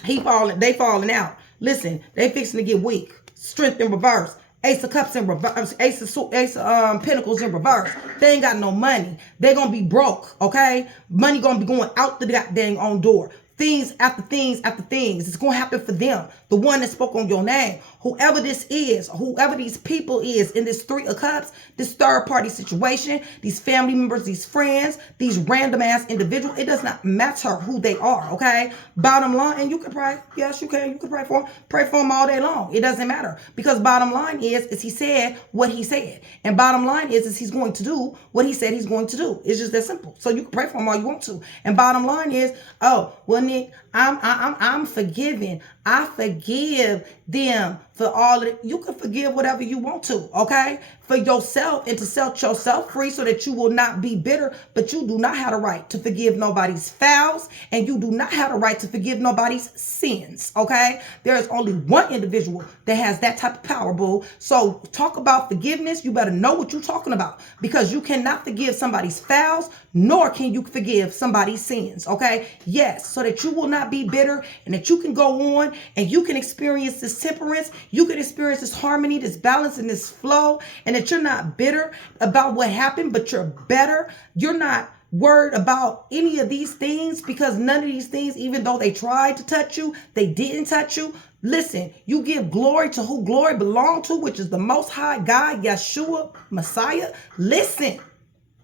They falling out. Listen, they fixing to get weak. Strength in reverse. Ace of Cups in reverse. Ace of Pentacles in reverse. They ain't got no money. They gonna be broke. Okay, money gonna be going out the goddamn own door. Things after things after things. It's going to happen for them. The one that spoke on your name. Whoever this is, whoever these people is in this 3 of Cups, this third party situation, these family members, these friends, these random ass individuals, it does not matter who they are, okay? Bottom line, and you can pray. Yes, you can. You can pray for them all day long. It doesn't matter. Because bottom line is he said what he said. And bottom line is he's going to do what he said he's going to do. It's just that simple. So you can pray for them all you want to. And bottom line is, oh, well, Nick, I'm forgiving. I forgive them for all of it. You can forgive whatever you want to, okay? For yourself and to set yourself free so that you will not be bitter, but you do not have the right to forgive nobody's fouls, and you do not have the right to forgive nobody's sins, okay? There is only one individual that has that type of power, boo. So talk about forgiveness, you better know what you're talking about, because you cannot forgive somebody's fouls, nor can you forgive somebody's sins, okay? Yes, so that you will not be bitter, and that you can go on and you can experience this temperance, you can experience this harmony, this balance, and this flow, and that you're not bitter about what happened, but you're better. You're not worried about any of these things, because none of these things, even though they tried to touch you, they didn't touch you. Listen, you give glory to who glory belongs to, which is the Most High God, Yeshua, Messiah. Listen,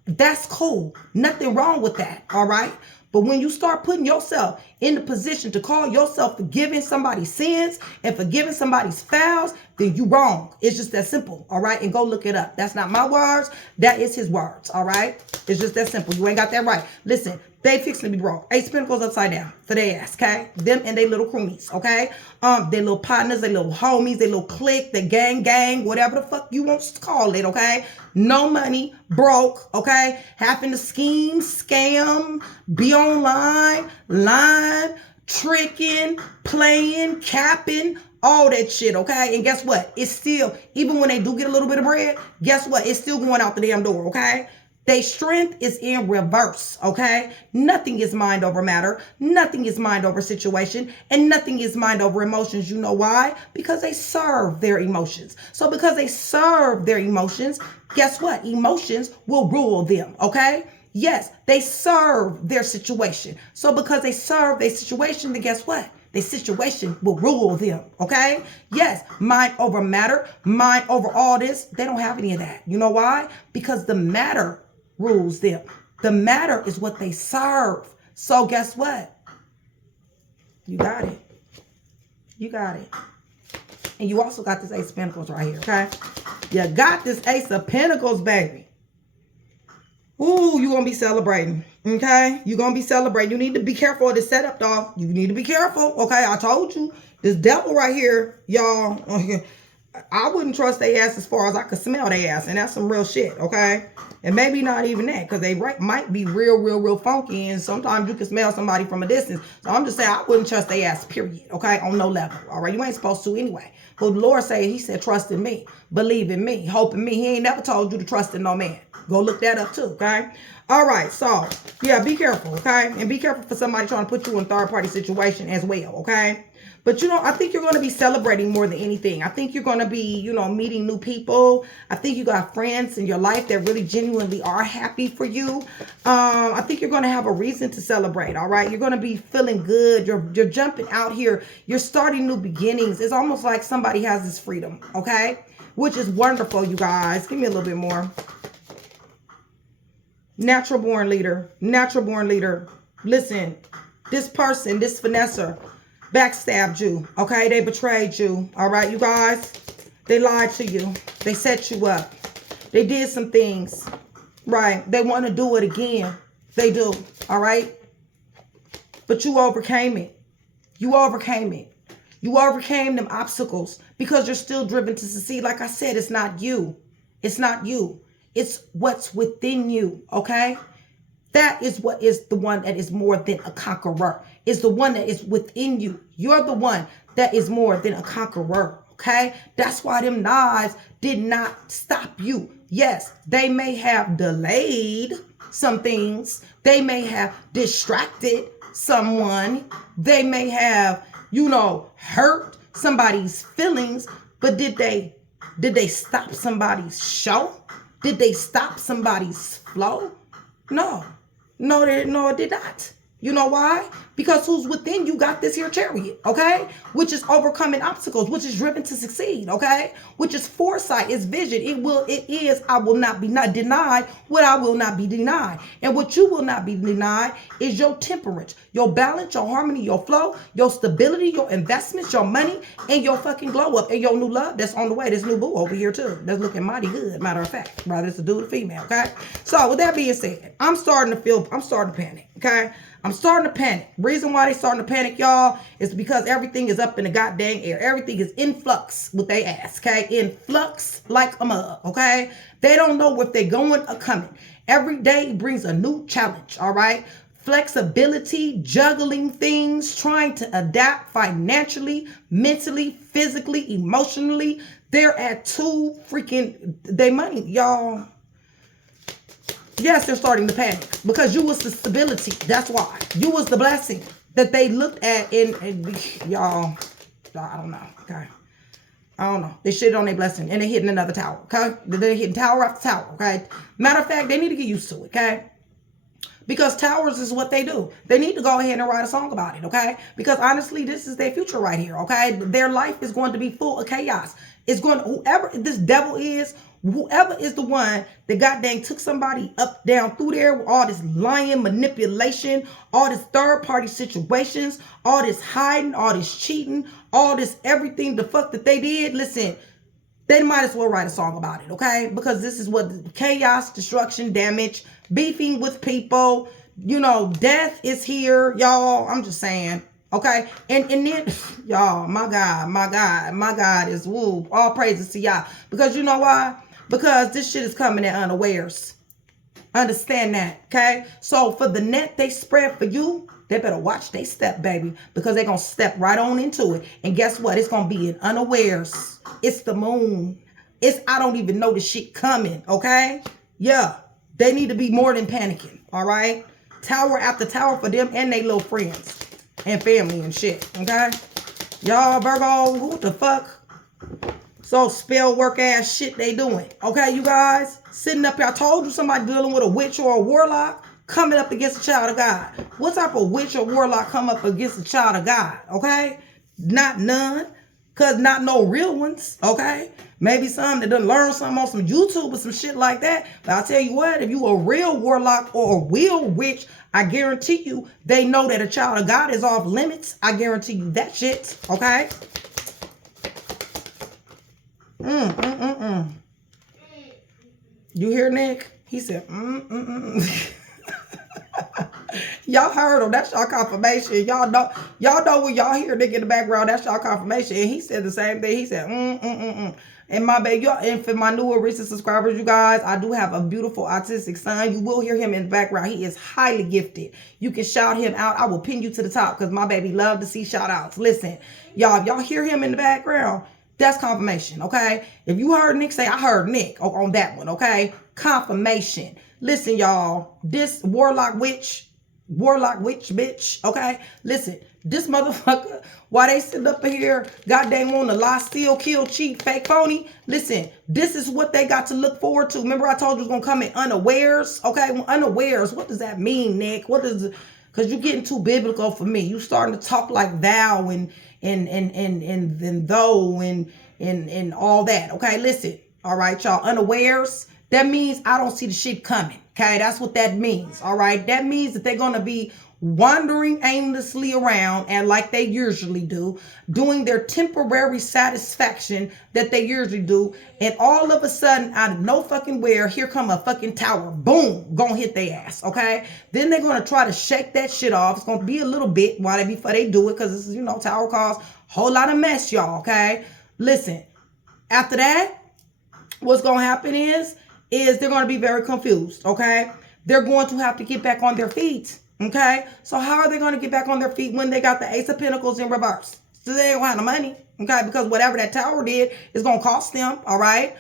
that's cool. Nothing wrong with that, all right? But when you start putting yourself in the position to call yourself forgiving somebody's sins and forgiving somebody's fouls, then you wrong. It's just that simple, all right? And go look it up. That's not my words. That is his words, all right? It's just that simple. You ain't got that right. Listen, they fixing to be broke. Ace of Pentacles upside down for their ass, okay? Them and they little cronies, okay? Their little partners, their little homies, their little clique, their gang, whatever the fuck you want to call it, okay? No money, broke, okay? Having to scheme, scam, be online, lying, tricking, playing, capping, all that shit, okay? And guess what? It's still, even when they do get a little bit of bread, guess what? It's still going out the damn door, okay? Their strength is in reverse, okay? Nothing is mind over matter. Nothing is mind over situation. And nothing is mind over emotions. You know why? Because they serve their emotions. So because they serve their emotions, guess what? Emotions will rule them, okay? Yes, they serve their situation. So because they serve their situation, then guess what? The situation will rule them, okay? Yes, mind over matter, mind over all this. They don't have any of that. You know why? Because the matter rules them. The matter is what they serve. So guess what? You got it. You got it. And you also got this Ace of Pentacles right here, okay? You got this Ace of Pentacles, baby. Ooh, you're going to be celebrating, okay? You're going to be celebrating. You need to be careful of this setup, dog. You need to be careful, okay? I told you. This devil right here, y'all, I wouldn't trust their ass as far as I could smell their ass. And that's some real shit, okay? And maybe not even that, because they might be real funky. And sometimes you can smell somebody from a distance. So I'm just saying I wouldn't trust their ass, period, okay? On no level, all right? You ain't supposed to anyway. But the Lord said, he said, trust in me, believe in me, hope in me. He ain't never told you to trust in no man. Go look that up too, okay? All right, so, yeah, be careful, okay? And be careful for somebody trying to put you in a third-party situation as well, okay? But, you know, I think you're going to be celebrating more than anything. I think you're going to be, you know, meeting new people. I think you got friends in your life that really genuinely are happy for you. I think you're going to have a reason to celebrate, all right? You're going to be feeling good. You're jumping out here. You're starting new beginnings. It's almost like somebody has this freedom, okay? Which is wonderful, you guys. Give me a little bit more. Natural born leader. Natural born leader. Listen, this person, this finesser, backstabbed you, okay? They betrayed you, all right, you guys? They lied to you. They set you up. They did some things, right? They want to do it again. They do, all right? But you overcame it. You overcame it. You overcame them obstacles because you're still driven to succeed. Like I said, it's not you. It's not you. It's what's within you, okay? That is what is the one that is more than a conqueror. Is the one that is within you. You're the one that is more than a conqueror, okay? That's why them knives did not stop you. Yes, they may have delayed some things. They may have distracted someone. They may have, you know, hurt somebody's feelings. But did they stop somebody's show? Did they stop somebody's flow? No. No, it did not. You know why? Because who's within you got this here chariot, okay? Which is overcoming obstacles, which is driven to succeed, okay? Which is foresight, it's vision. I will not be not denied what I will not be denied. And what you will not be denied is your temperance, your balance, your harmony, your flow, your stability, your investments, your money, and your fucking glow up, and your new love that's on the way. This new boo over here too. That's looking mighty good, matter of fact. Whether it's a dude or female, okay? So with that being said, I'm starting to panic, okay? I'm starting to panic. Reason why they starting to panic, y'all, is because everything is up in the goddamn air. Everything is in flux with their ass, okay? In flux like a mug, okay? They don't know if they're going or coming. Every day brings a new challenge, all right? Flexibility, juggling things, trying to adapt financially, mentally, physically, emotionally. They're at they money, y'all. Yes, they're starting to panic because you was the stability. That's why. You was the blessing that they looked at and y'all, I don't know, okay? I don't know. They shit on their blessing and they're hitting another tower, okay? They're hitting tower after tower, okay? Matter of fact, they need to get used to it, okay? Because towers is what they do. They need to go ahead and write a song about it, okay? Because honestly, this is their future right here, okay? Their life is going to be full of chaos. It's going to, whoever this devil is, whoever is the one that goddamn took somebody up, down through there with all this lying, manipulation, all this third-party situations, all this hiding, all this cheating, all this everything, the fuck that they did, listen, they might as well write a song about it, okay? Because this is what chaos, destruction, damage, beefing with people, you know, death is here, y'all. I'm just saying, okay? And then, y'all, my God is, woo, all praises to y'all. Because you know why? Because this shit is coming at unawares. Understand that, okay? So for the net they spread for you, they better watch they step, baby, because they're going to step right on into it. And guess what? It's going to be in unawares. It's the moon. I don't even know the shit coming, okay? Yeah. They need to be more than panicking, all right? Tower after tower for them and they little friends and family and shit, okay? Y'all, Virgo, what the fuck? So spell work ass shit they doing, okay, you guys? Sitting up here, I told you somebody dealing with a witch or a warlock coming up against a child of God. What type of witch or warlock come up against a child of God, okay? Not none, because not no real ones, okay? Maybe some that done learn something on some YouTube or some shit like that. But I'll tell you what, if you a real warlock or a real witch, I guarantee you they know that a child of God is off limits. I guarantee you that shit, okay? You hear Nick? He said, Y'all heard him. That's y'all confirmation. Y'all know when y'all hear Nick in the background, that's y'all confirmation. And he said the same thing. He said, And my baby, y'all, and for my newer recent subscribers, you guys, I do have a beautiful autistic son. You will hear him in the background. He is highly gifted. You can shout him out. I will pin you to the top because my baby love to see shout outs. Listen, y'all, if y'all hear him in the background, that's confirmation, okay? If you heard Nick say, I heard Nick on that one, okay? Confirmation. Listen, y'all, this warlock witch bitch, okay? Listen, this motherfucker, why they sit up here, goddamn want to lie, steal, kill, cheat, fake, phony. Listen, this is what they got to look forward to. Remember I told you it's going to come in unawares, okay? Unawares, what does that mean, Nick? What does, because you're getting too biblical for me. You starting to talk like thou and though and all that, okay? Listen, all right, y'all, unawares, that means I don't see the shit coming. Okay, that's what that means. All right, that means that they're going to be wandering aimlessly around and like they usually do, doing their temporary satisfaction that they usually do. And all of a sudden, out of no fucking where, here come a fucking tower. Boom, gonna hit their ass. Okay, then they're going to try to shake that shit off. It's going to be a little bit before they do it because this is, you know, tower cause a whole lot of mess, y'all. Okay, listen, after that, what's going to happen is they're going to be very confused, okay? They're going to have to get back on their feet, okay? So how are they going to get back on their feet when they got the Ace of Pentacles in reverse? So they don't have no money, okay? Because whatever that tower did is going to cost them, all right?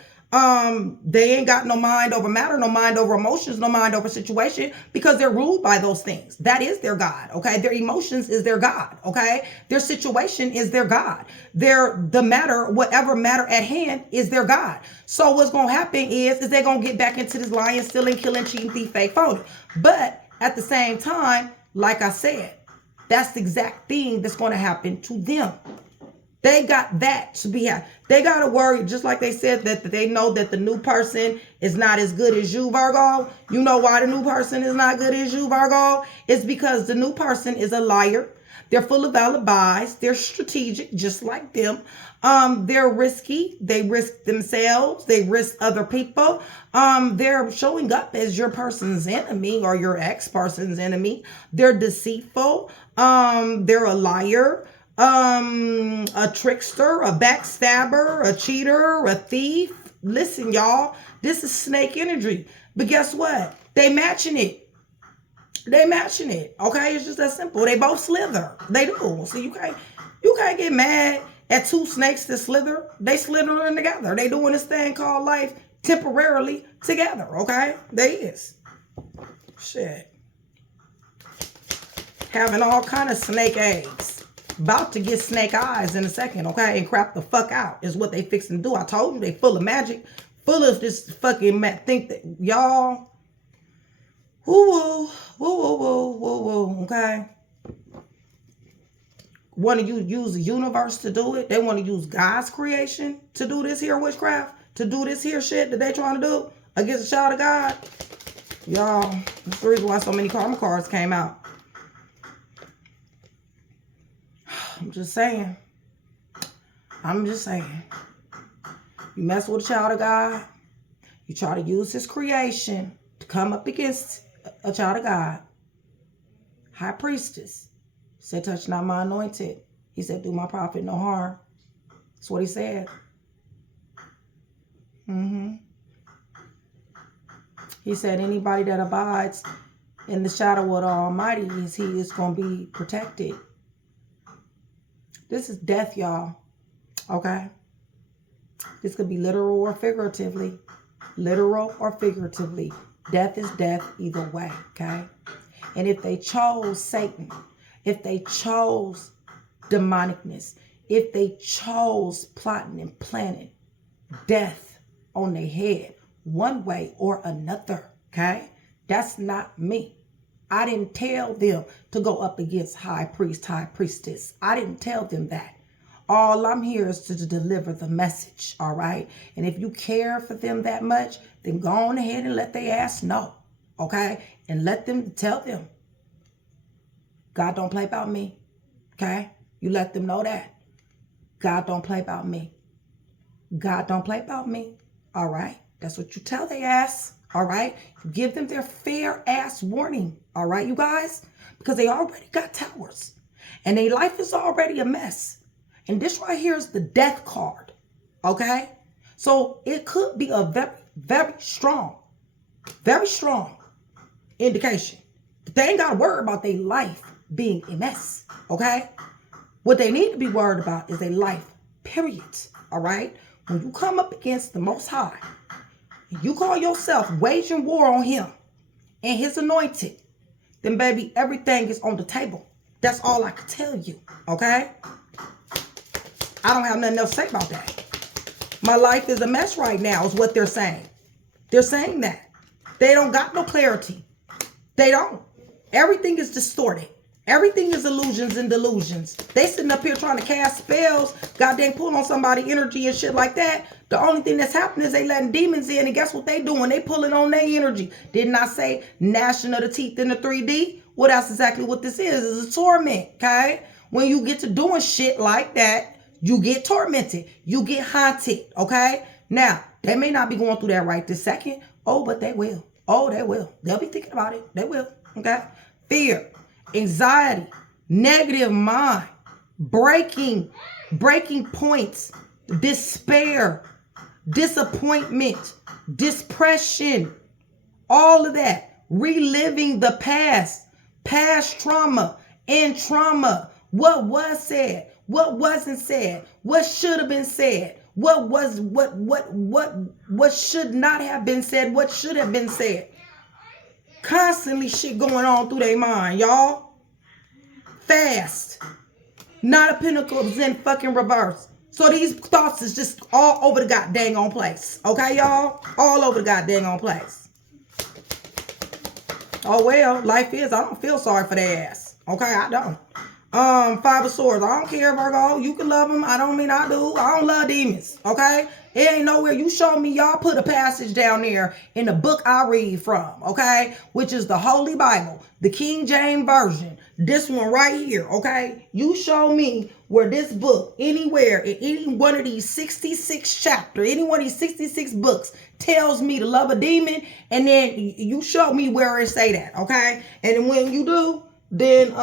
They ain't got no mind over matter, no mind over emotions, no mind over situation because they're ruled by those things. That is their God, okay? Their emotions is their God, okay? Their situation is their God. The matter, whatever matter at hand is their God. So what's going to happen is they're going to get back into this lying, stealing, killing, cheating, thief, fake, phony. But at the same time, like I said, that's the exact thing that's going to happen to them. They got that to be happy. They got to worry, just like they said, that they know that the new person is not as good as you, Virgo. You know why the new person is not good as you, Virgo? It's because the new person is a liar. They're full of alibis. They're strategic, just like them. They're risky. They risk themselves. They risk other people. They're showing up as your person's enemy or your ex-person's enemy. They're deceitful. They're a liar. A trickster, a backstabber, a cheater, a thief. Listen, y'all, this is snake energy. But guess what? They matching it. Okay, it's just that simple. They both slither. They do. So you can't get mad at two snakes that slither. They slithering together. They doing this thing called life temporarily together. Okay, they is. Shit. Having all kind of snake eggs. About to get snake eyes in a second, okay? And crap the fuck out is what they fixing to do. I told you they full of magic, full of this fucking think that y'all, woo, okay? Want to use the universe to do it? They want to use God's creation to do this here witchcraft, to do this here shit that they trying to do against a child of God. Y'all, that's the reason why so many karma cards came out. I'm just saying. You mess with a child of God, you try to use his creation to come up against a child of God. High priestess said, touch not my anointed. He said, do my prophet no harm. That's what he said. He said, anybody that abides in the shadow of the Almighty, he is going to be protected. This is death, y'all. Okay? This could be literal or figuratively. Literal or figuratively. Death is death either way, okay? And if they chose Satan, if they chose demonicness, if they chose plotting and planning death on their head one way or another, okay? That's not me. I didn't tell them to go up against high priest, high priestess. I didn't tell them that. All I'm here is to deliver the message, all right? And if you care for them that much, then go on ahead and let their ass know, okay? And let them tell them, God don't play about me, okay? You let them know that. God don't play about me. God don't play about me, all right? That's what you tell their ass, all right? You give them their fair ass warning, all right, you guys? Because they already got towers. And their life is already a mess. And this right here is the death card, okay? So it could be a very, very strong indication that they ain't got to worry about their life being a mess, okay? What they need to be worried about is their life, period, all right? When you come up against the Most High, you call yourself waging war on him and his anointed, then baby, everything is on the table. That's all I can tell you, okay? I don't have nothing else to say about that. My life is a mess right now is what they're saying. They're saying that. They don't got no clarity. They don't. Everything is distorted. Everything is illusions and delusions. They sitting up here trying to cast spells, goddamn pull on somebody energy and shit like that. The only thing that's happening is they letting demons in, and guess what they doing? They pulling on their energy. Didn't I say gnashing of the teeth in the 3D? Well, that's exactly what this is. It's a torment, okay? When you get to doing shit like that, you get tormented. You get haunted, okay? Now, they may not be going through that right this second. Oh, but they will. Oh, they will. They'll be thinking about it. They will, okay? Fear, anxiety, negative mind, breaking points, despair, disappointment, depression, all of that. Reliving the past trauma and trauma. What was said, what wasn't said, what should have been said, what should not have been said, what should have been said. Constantly shit going on through their mind, y'all. Fast. Not a pinnacle of Zen fucking reverse. So these thoughts is just all over the goddamn on place. Okay, y'all? All over the goddamn on place. Oh, well, life is. I don't feel sorry for their ass. Okay, I don't. Five of Swords. I don't care, Virgo. You can love them. I don't mean I do. I don't love demons. Okay? It ain't nowhere. You show me, y'all put a passage down there in the book I read from, okay? Which is the Holy Bible, the King James Version. This one right here, okay? You show me where this book, anywhere in any one of these 66 chapters, any one of these 66 books tells me to love a demon, and then you show me where it say that, okay? And when you do, then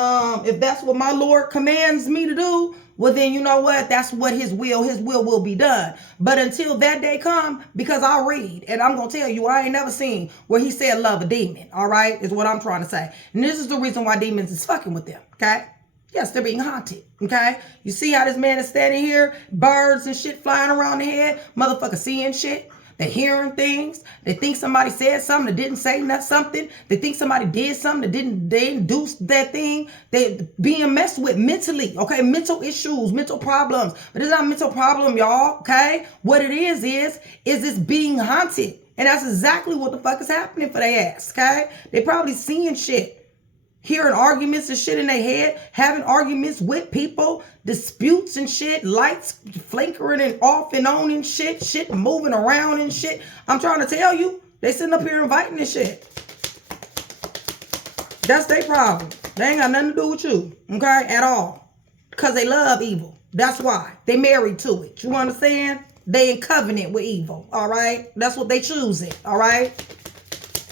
if that's what my Lord commands me to do, well then you know what, that's what his will be done. But until that day come, because I read, and I'm gonna tell you, I ain't never seen where he said love a demon, all right, is what I'm trying to say. And this is the reason why demons is fucking with them, okay? Yes, they're being haunted, okay? You see how this man is standing here, birds and shit flying around the head, motherfucker seeing shit. They're hearing things. They think somebody said something that didn't say something. They think somebody did something that they didn't do that thing. They're being messed with mentally, okay? Mental issues, mental problems. But it's not a mental problem, y'all, okay? What it is this being haunted. And that's exactly what the fuck is happening for their ass, okay? They probably seeing shit. Hearing arguments and shit in their head, having arguments with people, disputes and shit, lights flickering and off and on and shit moving around and shit. I'm trying to tell you, they sitting up here inviting this shit. That's their problem. They ain't got nothing to do with you, okay, at all. Because they love evil. That's why. They married to it. You understand? They in covenant with evil, all right? That's what they choose it, all right?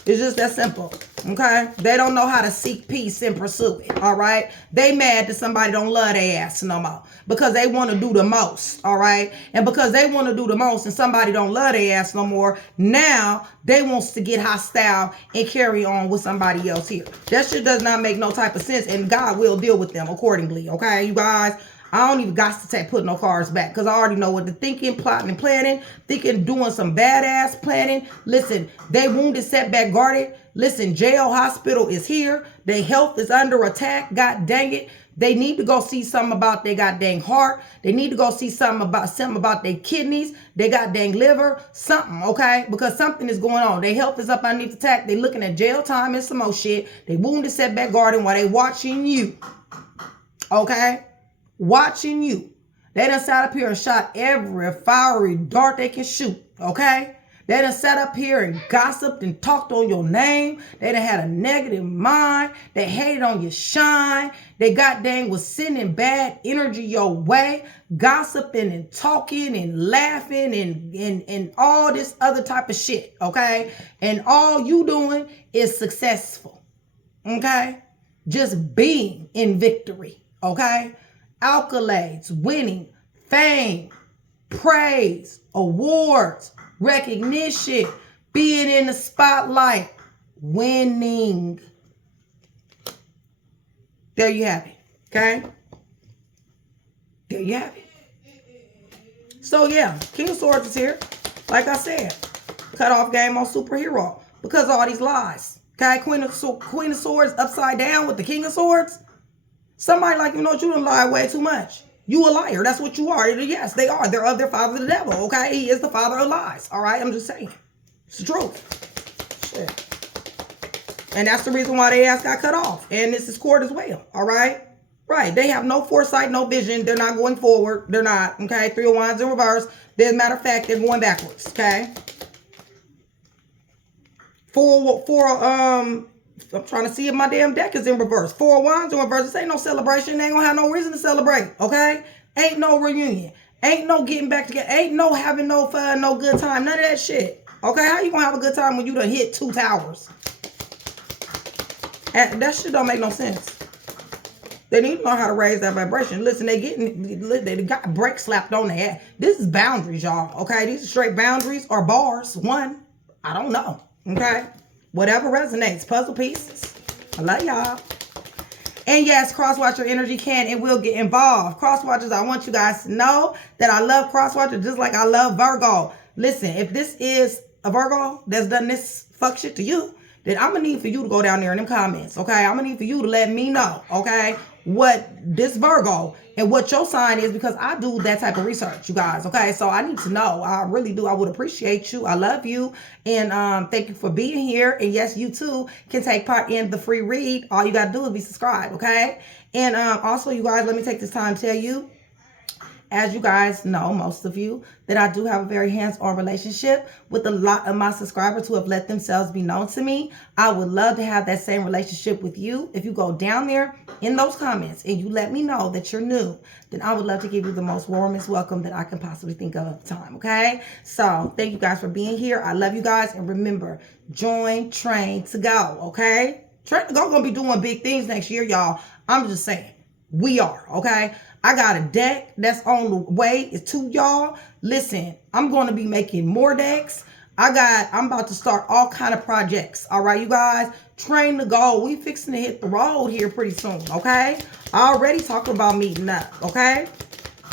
It's just that simple. Okay? They don't know how to seek peace and pursue it. All right? They mad that somebody don't love their ass no more. Because they want to do the most. All right? And because they want to do the most and somebody don't love their ass no more, now they wants to get hostile and carry on with somebody else here. That shit does not make no type of sense. And God will deal with them accordingly. Okay, you guys? I don't even got to put no cards back because I already know what they're thinking, plotting and planning, thinking, doing some badass planning. Listen, they wounded, setback, guarded. Listen, jail, hospital is here. Their health is under attack. God dang it. They need to go see something about their goddamn heart. They need to go see something about their kidneys, their goddamn liver, something, okay? Because something is going on. Their health is up underneath attack. They looking at jail time and some more shit. They wounded, setback, guarding while they watching you, okay? Watching you. They done sat up here and shot every fiery dart they can shoot, okay? They done sat up here and gossiped and talked on your name. They done had a negative mind. They hated on your shine. They goddamn was sending bad energy your way, gossiping and talking and laughing and all this other type of shit, okay? And all you doing is successful, okay? Just being in victory, okay? Accolades, winning, fame, praise, awards, recognition, being in the spotlight, winning. There you have it, okay? There you have it. So yeah, King of Swords is here. Like I said, cut off game on superhero because of all these lies, okay? Queen of Swords upside down with the King of Swords. Somebody like, you done lied way too much. You a liar. That's what you are. Yes, they are. They're of their father, the devil, okay? He is the father of lies, all right? I'm just saying. It's the truth. Shit. And that's the reason why they ass got cut off. And this is court as well, all right? Right. They have no foresight, no vision. They're not going forward. They're not, okay? 3 of Wands in reverse. As a matter of fact, they're going backwards, okay? I'm trying to see if my damn deck is in reverse. 4 of Wands in reverse. This ain't no celebration. They ain't gonna have no reason to celebrate, okay? Ain't no reunion. Ain't no getting back together. Ain't no having no fun, no good time. None of that shit, okay? How you gonna have a good time when you done hit 2 towers? And that shit don't make no sense. They need to know how to raise that vibration. Listen, they got brake slapped on their head. This is boundaries, y'all, okay? These are straight boundaries or bars. One, I don't know, okay? Whatever resonates. Puzzle pieces. I love y'all. And yes, cross-watcher energy can and will get involved. Cross-watchers, I want you guys to know that I love cross-watcher just like I love Virgo. Listen, if this is a Virgo that's done this fuck shit to you, then I'm going to need for you to go down there in them comments, okay? I'm going to need for you to let me know, okay, what this Virgo and what your sign is, because I do that type of research, you guys, okay? So I need to know. I really do. I would appreciate you. I love you. And thank you for being here. And yes, you too can take part in the free read. All you got to do is be subscribed, okay? And also, you guys, let me take this time to tell you, as you guys know, most of you, that I do have a very hands-on relationship with a lot of my subscribers who have let themselves be known to me. I would love to have that same relationship with you. If you go down there in those comments and you let me know that you're new, then I would love to give you the most warmest welcome that I can possibly think of at the time, okay? So thank you guys for being here. I love you guys. And remember, join, train to go, okay? Train to go gonna be doing big things next year, y'all. I'm just saying. We are, okay? I got a deck that's on the way. It's to y'all. Listen, I'm going to be making more decks. I'm about to start all kind of projects. All right, you guys. Train to go. We fixing to hit the road here pretty soon, okay? I already talked about meeting up, okay?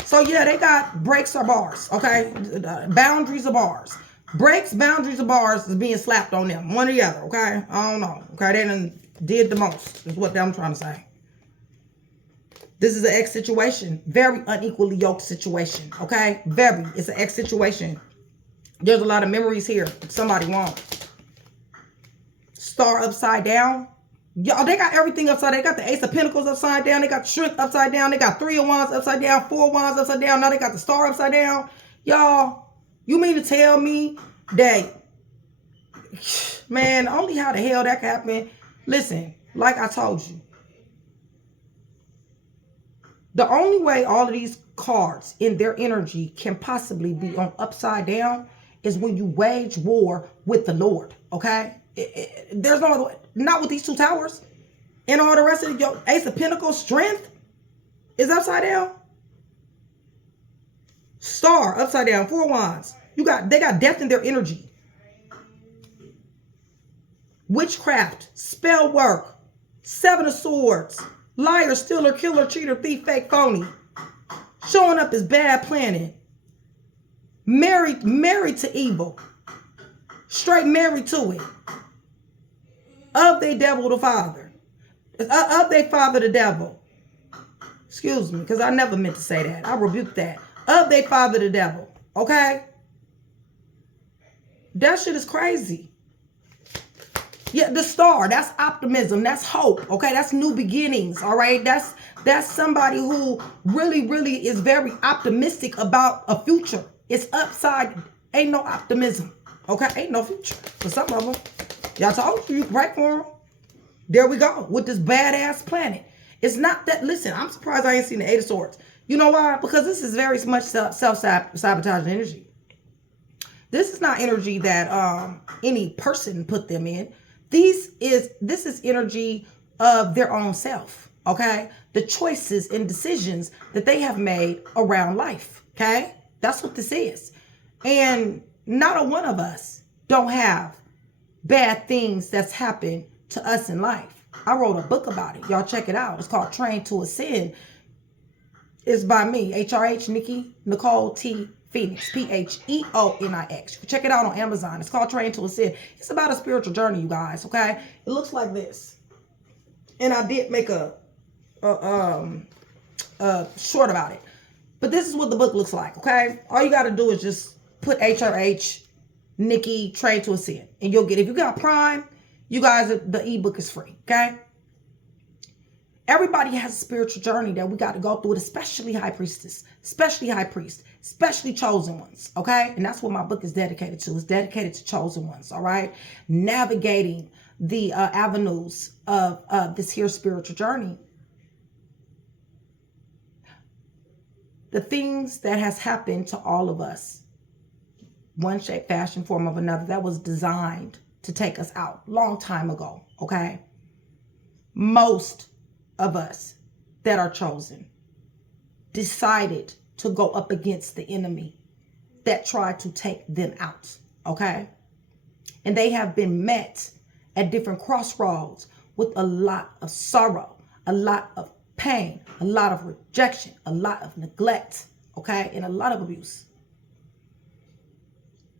So, yeah, they got breaks or bars, okay? Boundaries or bars. Breaks, boundaries, or bars is being slapped on them. One or the other, okay? I don't know. Okay, they done did the most is what I'm trying to say. This is an X situation. Very unequally yoked situation. Okay? Very. It's an X situation. There's a lot of memories here. Somebody won't. Star upside down. Y'all, they got everything upside down. They got the Ace of Pentacles upside down. They got Strength upside down. They got 3 of Wands upside down. 4 of Wands upside down. Now they got the Star upside down. Y'all, you mean to tell me that, man, only how the hell that could happen? Listen, like I told you. The only way all of these cards in their energy can possibly be on upside down is when you wage war with the Lord, okay? There's no other way. Not with these 2 towers. And all the rest of your Ace of Pentacles, Strength is upside down. Star upside down, 4 Wands. They got death in their energy. Witchcraft, spell work, 7 of Swords. Liar, stealer, killer, cheater, thief, fake, phony. Showing up as bad planning. Married to evil. Straight married to it. Of they devil the father. Of they father the devil. Excuse me, because I never meant to say that. I rebuke that. Of they father the devil. Okay? That shit is crazy. Yeah, the star, that's optimism, that's hope, okay? That's new beginnings, all right? That's somebody who really is very optimistic about a future. It's upside, ain't no optimism, okay? Ain't no future for some of them. Y'all told you can pray for them. There we go, with this badass planet. It's not that, listen, I'm surprised I ain't seen the Eight of Swords. You know why? Because this is very much self-sabotaging energy. This is not energy that any person put them in. This is energy of their own self, okay? The choices and decisions that they have made around life, okay? That's what this is. And not a one of us don't have bad things that's happened to us in life. I wrote a book about it. Y'all check it out. It's called Train to Ascend. It's by me, HRH, Nikki, Nicole, T, Pheonix, Pheonix. You can check it out on Amazon. It's called Train to Ascend. It's about a spiritual journey, you guys, okay? It looks like this. And I did make a short about it. But this is what the book looks like, okay? All you got to do is just put HRH, Nikki, Train to Ascend. And you'll get it. If you got Prime, you guys, the ebook is free, okay? Everybody has a spiritual journey that we got to go through it, especially high priestess, especially high priest, especially chosen ones, okay? And that's what my book is dedicated to. It's dedicated to chosen ones, all right? Navigating the avenues of this here spiritual journey. The things that has happened to all of us, one shape, fashion, form of another, that was designed to take us out long time ago, okay? Most of us that are chosen decided to go up against the enemy that tried to take them out, okay? And they have been met at different crossroads with a lot of sorrow, a lot of pain, a lot of rejection, a lot of neglect, okay? And a lot of abuse.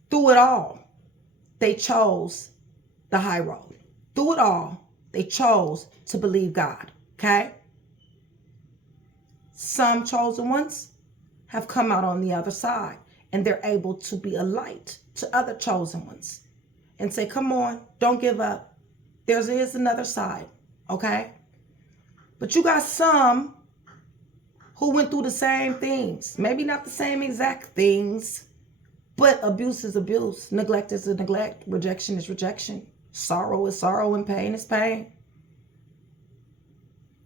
Through it all, they chose the high road. Through it all, they chose to believe God. Okay? Some chosen ones have come out on the other side and they're able to be a light to other chosen ones and say, come on, don't give up. There is another side, okay? But you got some who went through the same things. Maybe not the same exact things, but abuse is abuse. Neglect is neglect. Rejection is rejection. Sorrow is sorrow and pain is pain.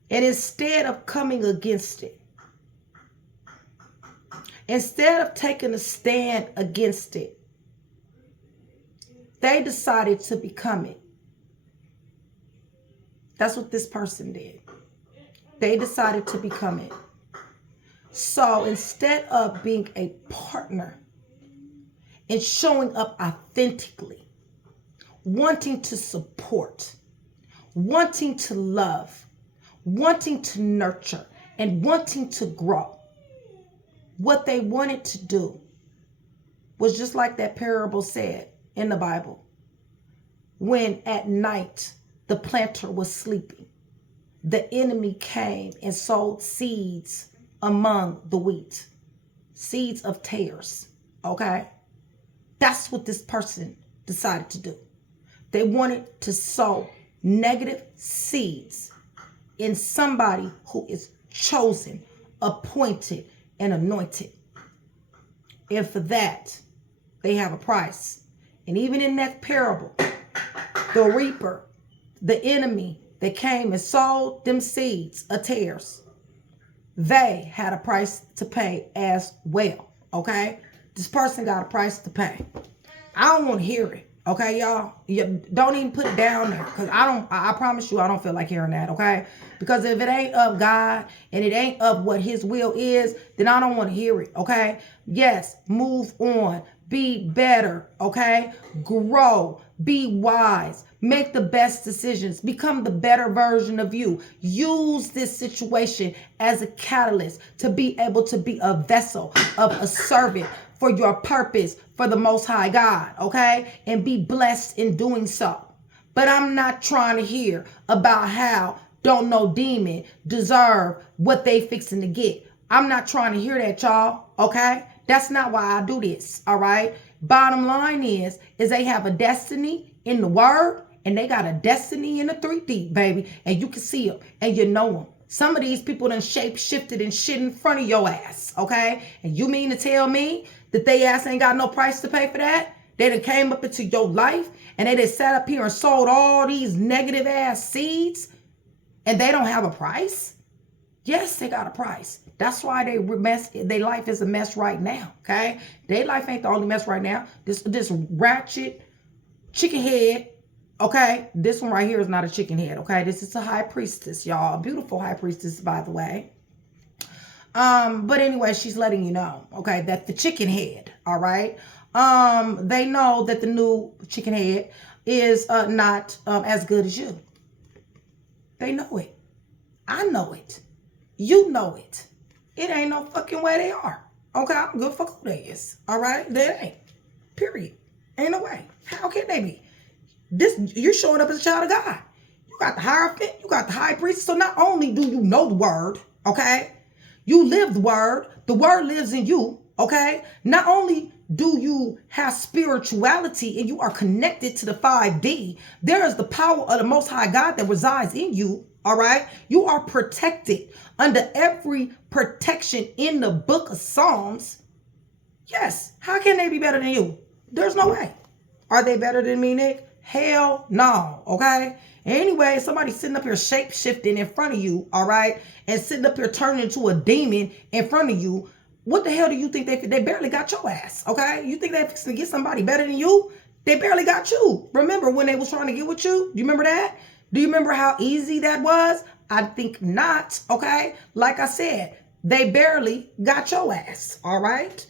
And instead of coming against it, instead of taking a stand against it, they decided to become it. That's what this person did. They decided to become it. So instead of being a partner and showing up authentically, wanting to support, wanting to love, wanting to nurture, and wanting to grow, what they wanted to do was just like that parable said in the Bible. When at night the planter was sleeping, the enemy came and sowed seeds among the wheat, seeds of tares, okay? That's what this person decided to do. They wanted to sow negative seeds in somebody who is chosen, appointed, and anointed. And for that, they have a price. And even in that parable, the reaper, the enemy that came and sowed them seeds of tares, they had a price to pay as well, okay? This person got a price to pay. I don't want to hear it. Okay, y'all, you don't even put it down there, because I promise you, I don't feel like hearing that, okay? Because if it ain't of God and it ain't of what his will is, then I don't want to hear it, okay? Yes, move on, be better, okay? Grow, be wise, make the best decisions, become the better version of you. Use this situation as a catalyst to be able to be a vessel of a servant for your purpose for the Most High God, okay? And be blessed in doing so. But I'm not trying to hear about how don't no demon deserve what they fixing to get. I'm not trying to hear that, y'all, okay? That's not why I do this, all right? Bottom line is they have a destiny in the word, and they got a destiny in the 3D, baby, and you can see them, and you know them. Some of these people done shape-shifted and shit in front of your ass, okay? And you mean to tell me that they ass ain't got no price to pay for that? They done came up into your life, and they done sat up here and sold all these negative-ass seeds, and they don't have a price? Yes, they got a price. That's why their life is a mess right now, okay? Their life ain't the only mess right now. This ratchet chicken head, okay? This one right here is not a chicken head, okay? This is a high priestess, y'all. A beautiful high priestess, by the way. But anyway, she's letting you know, okay, that the chicken head, all right? They know that the new chicken head is not as good as you. They know it. I know it. You know it. It ain't no fucking way they are. Okay, I'm good for who they is. All right, they ain't. Period. Ain't no way. How can they be? You're showing up as a child of God. You got the Hierophant. You got the high priest. So not only do you know the word, okay, you live the word. The word lives in you. Okay. Not only do you have spirituality and you are connected to the 5D, there is the power of the Most High God that resides in you. All right. You are protected under every protection in the book of Psalms. Yes. How can they be better than you? There's no way. Are they better than me, Nick? Hell no. Okay. Anyway, somebody sitting up here shape shifting in front of you. All right. And sitting up here turning into a demon in front of you. What the hell do you think they barely got your ass? Okay. You think they're fixing to get somebody better than you? They barely got you. Remember when they was trying to get with you? Do you remember that? Do you remember how easy that was? I think not. Okay. Like I said, they barely got your ass. All right.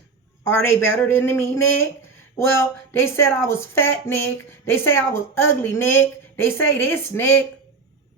Are they better than me, Nick? Well, they said I was fat, Nick. They say I was ugly, Nick. They say this, Nick.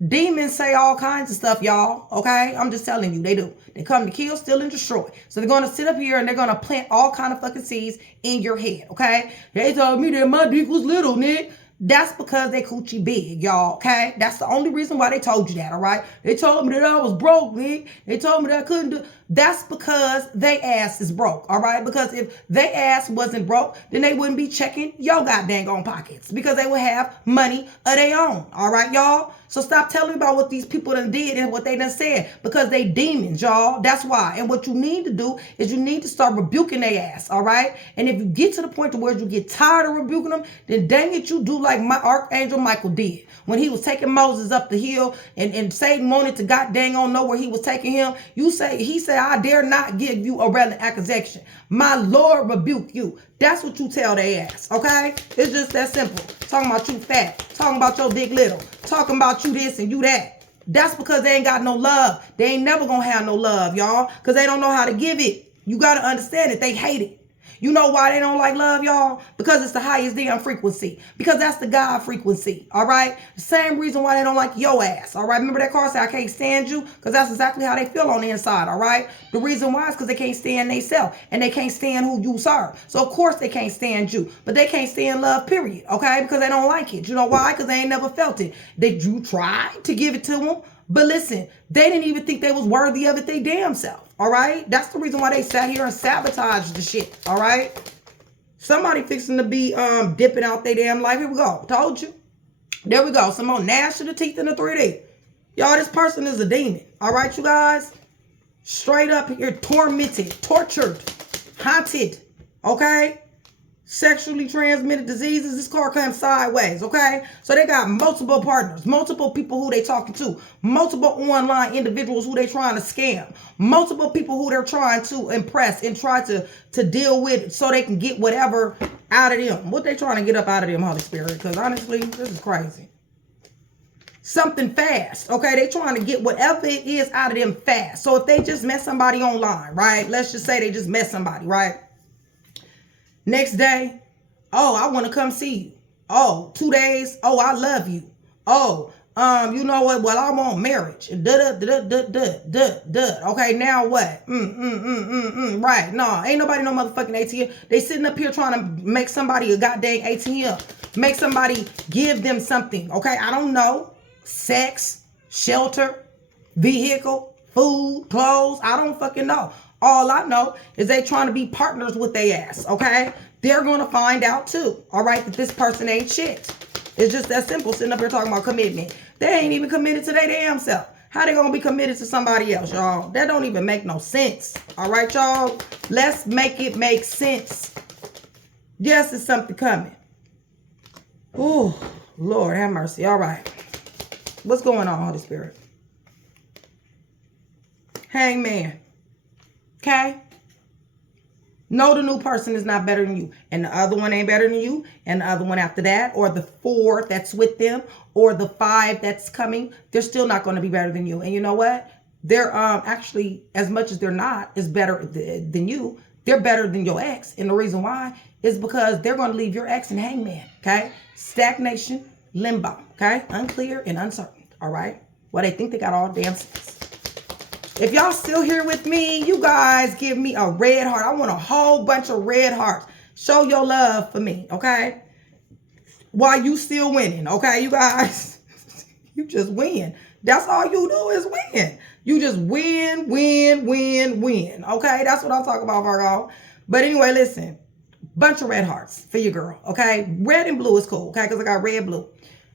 Demons say all kinds of stuff, y'all. Okay? I'm just telling you, they do. They come to kill, steal, and destroy. So they're going to sit up here and they're going to plant all kind of fucking seeds in your head. Okay? They told me that my dick was little, Nick. That's because they coochie big, y'all, okay? That's the only reason why they told you that, all right? They told me that I was broke, Nick. They told me that I couldn't do... That's because they ass is broke, all right? Because if they ass wasn't broke, then they wouldn't be checking your goddamn own pockets because they would have money of their own, all right, y'all? So stop telling me about what these people done did and what they done said because they demons, y'all. That's why. And what you need to do is you need to start rebuking their ass, all right? And if you get to the point to where you get tired of rebuking them, then dang it, you do like my Archangel Michael did. When he was taking Moses up the hill and Satan wanted to god dang on know where he was taking him, he said, I dare not give you a relevant accusation. My Lord rebuke you. That's what you tell their ass, okay? It's just that simple. Talking about you fat, talking about your dick little, talking about you this and you that. That's because they ain't got no love. They ain't never gonna have no love, y'all, because they don't know how to give it. You got to understand it. They hate it. You know why they don't like love, y'all? Because it's the highest damn frequency. Because that's the God frequency, all right? The same reason why they don't like your ass, all right? Remember that card said, I can't stand you? Because that's exactly how they feel on the inside, all right? The reason why is because they can't stand themselves and they can't stand who you serve. So, of course, they can't stand you. But they can't stand love, period, okay? Because they don't like it. You know why? Because they ain't never felt it. You tried to give it to them. But listen, they didn't even think they was worthy of it they damn self. All right. That's the reason why they sat here and sabotaged the shit. All right. Somebody fixing to be dipping out their damn life. Here we go. Told you. There we go. Some more gnash of the teeth in the 3D. Y'all, this person is a demon. All right, you guys. Straight up here, tormented, tortured, haunted. Okay. Sexually transmitted diseases. This card comes sideways, okay? So they got multiple partners, multiple people who they talking to, multiple online individuals who they trying to scam, multiple people who they're trying to impress and try to deal with so they can get whatever out of them. What they trying to get up out of them, Holy Spirit? Because honestly, this is crazy. Something fast, okay? They trying to get whatever it is out of them fast. So if they just met somebody online, right? Let's just say they just met somebody, right? Next day, oh, I want to come see you. Oh, 2 days, oh, I love you. Oh, you know what? Well, I want marriage. Okay, now what? Right. No, ain't nobody no motherfucking ATM. They sitting up here trying to make somebody a goddamn ATM. Make somebody give them something. Okay, I don't know. Sex, shelter, vehicle, food, clothes. I don't fucking know. All I know is they trying to be partners with their ass. Okay, they're going to find out too. All right, that this person ain't shit. It's just that simple, sitting up here talking about commitment. They ain't even committed to their damn self. How they gonna be committed to somebody else, y'all? That don't even make no sense. All right, y'all? Let's make it make sense. Yes, it's something coming. Oh, Lord have mercy. All right. What's going on, Holy Spirit? Hangman. Okay? No, the new person is not better than you. And the other one ain't better than you. And the other one after that, or the 4 that's with them, or the 5 that's coming, they're still not going to be better than you. And you know what? They're actually, as much as they're not, is better than you. They're better than your ex. And the reason why is because they're going to leave your ex in hangman. Okay? Stagnation, limbo. Okay? Unclear and uncertain. All right? Well, they think they got all damn sense. If y'all still here with me, you guys give me a red heart. I want a whole bunch of red hearts. Show your love for me, okay? While you still winning, okay, you guys? You just win. That's all you do is win. You just win, okay? That's what I'm talking about, Virgo. But anyway, listen. Bunch of red hearts for your girl, okay? Red and blue is cool, okay? Because I got red, blue.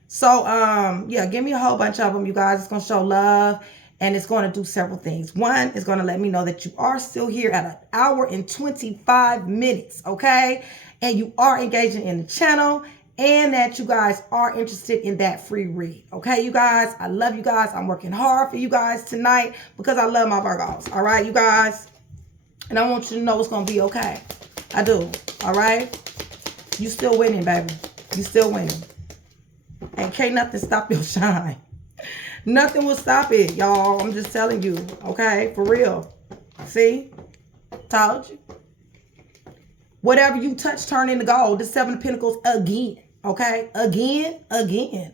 So, yeah, give me a whole bunch of them, you guys. It's going to show love. And it's going to do several things. One, is going to let me know that you are still here at 1 hour and 25 minutes, okay? And you are engaging in the channel, and that you guys are interested in that free read, okay, you guys? I love you guys. I'm working hard for you guys tonight because I love my Virgos, all right, you guys? And I want you to know it's going to be okay. I do, all right? You still winning, baby. You still winning. And can't nothing stop your shine. Nothing will stop it, y'all. I'm just telling you, okay? For real. See? Told you. Whatever you touch, turn into gold. The 7 of Pentacles again, okay? Again and again.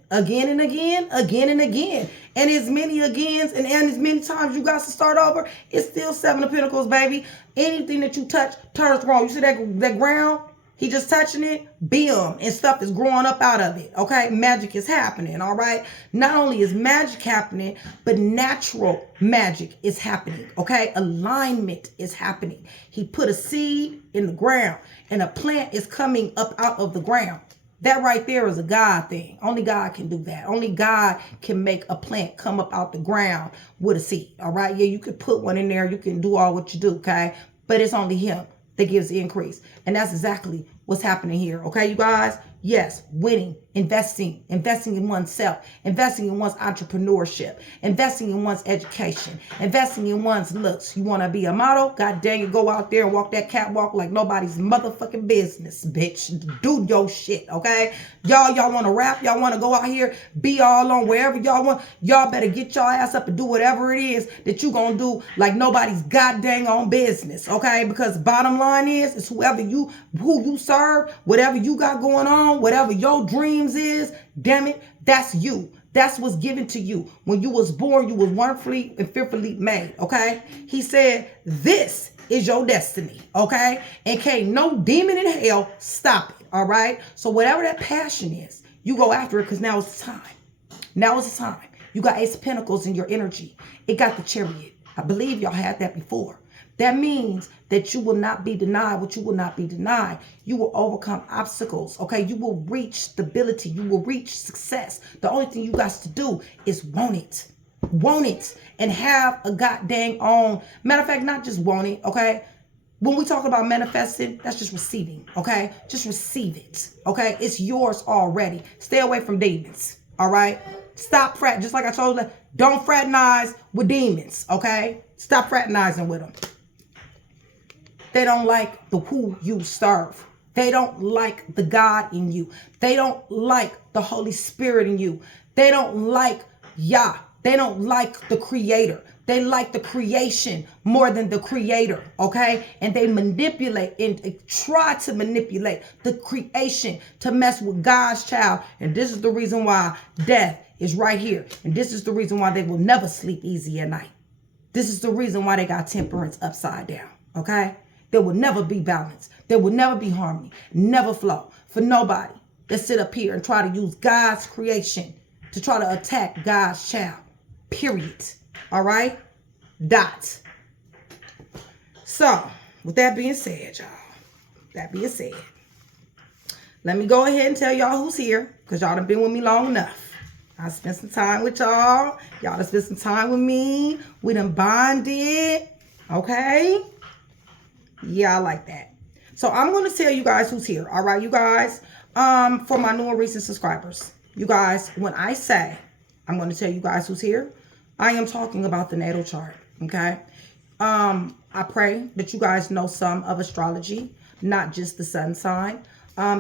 And as many agains and as many times you got to start over, it's still 7 of Pentacles, baby. Anything that you touch turns wrong. You see that ground? He just touching it, boom, and stuff is growing up out of it, okay? Magic is happening, all right? Not only is magic happening, but natural magic is happening, okay? Alignment is happening. He put a seed in the ground, and a plant is coming up out of the ground. That right there is a God thing. Only God can do that. Only God can make a plant come up out the ground with a seed, all right? Yeah, you could put one in there. You can do all what you do, okay? But it's only him that gives the increase. And that's exactly what's happening here. Okay, you guys? Yes, winning, investing in oneself, investing in one's entrepreneurship, investing in one's education, investing in one's looks. You want to be a model? God dang it, go out there and walk that catwalk like nobody's motherfucking business, bitch. Do your shit, okay? Y'all want to rap? Y'all want to go out here, be all on wherever y'all want? Y'all better get your ass up and do whatever it is that you gonna do like nobody's goddamn on business, okay? Because bottom line is who you serve, whatever you got going on, whatever your dreams is, damn it, that's you. That's what's given to you. When you was born, you was wonderfully and fearfully made, okay? He said, this is your destiny, okay? And can't no demon in hell stop it, all right? So whatever that passion is, you go after it because now is the time. Now is the time. You got Ace of Pentacles in your energy. It got the Chariot. I believe y'all had that before. That means that you will not be denied what you will not be denied. You will overcome obstacles, okay? You will reach stability. You will reach success. The only thing you got to do is want it. Want it. And have a goddamn own. Matter of fact, not just want it, okay? When we talk about manifesting, that's just receiving, okay? Just receive it, okay? It's yours already. Stay away from demons, all right? Stop fraternizing. Just like I told you, don't fraternize with demons, okay? Stop fraternizing with them. They don't like the who you serve. They don't like the God in you. They don't like the Holy Spirit in you. They don't like Yah. They don't like the Creator. They like the creation more than the creator, okay? And they manipulate and try to manipulate the creation to mess with God's child. And this is the reason why death is right here. And this is the reason why they will never sleep easy at night. This is the reason why they got temperance upside down, okay? There will never be balance. There will never be harmony, never flow for nobody that sit up here and try to use God's creation to try to attack God's child, period. All right? Dot. So, with that being said, y'all, let me go ahead and tell y'all who's here, because y'all done been with me long enough. I spent some time with y'all. Y'all done spent some time with me. We done bonded. Okay? Yeah, I like that. So, I'm going to tell you guys who's here. All right, you guys? For my new and recent subscribers. You guys, when I say I'm going to tell you guys who's here, I am talking about the natal chart, okay? I pray that you guys know some of astrology, not just the sun sign,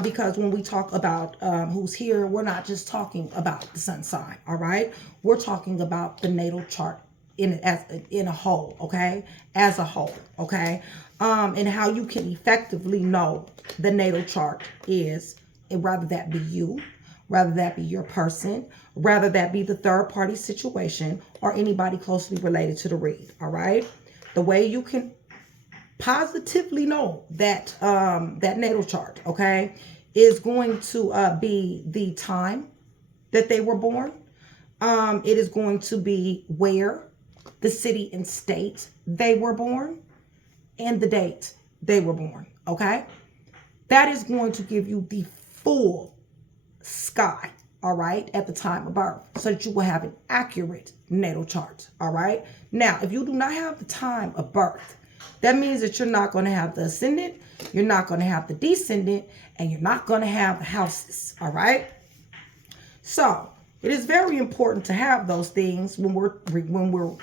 because when we talk about who's here, we're not just talking about the sun sign, all right? We're talking about the natal chart in a whole, okay? As a whole, okay? And how you can effectively know the natal chart is, rather that be you, rather that be your person, rather that be the third party situation or anybody closely related to the read, all right? The way you can positively know that that natal chart, okay, is going to be the time that they were born. It is going to be where, the city and state they were born, and the date they were born, okay? That is going to give you the full sky, all right, at the time of birth, so that you will have an accurate natal chart, all right? Now, if you do not have the time of birth, that means that you're not going to have the ascendant, you're not going to have the descendant, and you're not going to have the houses, all right? So, it is very important to have those things when we're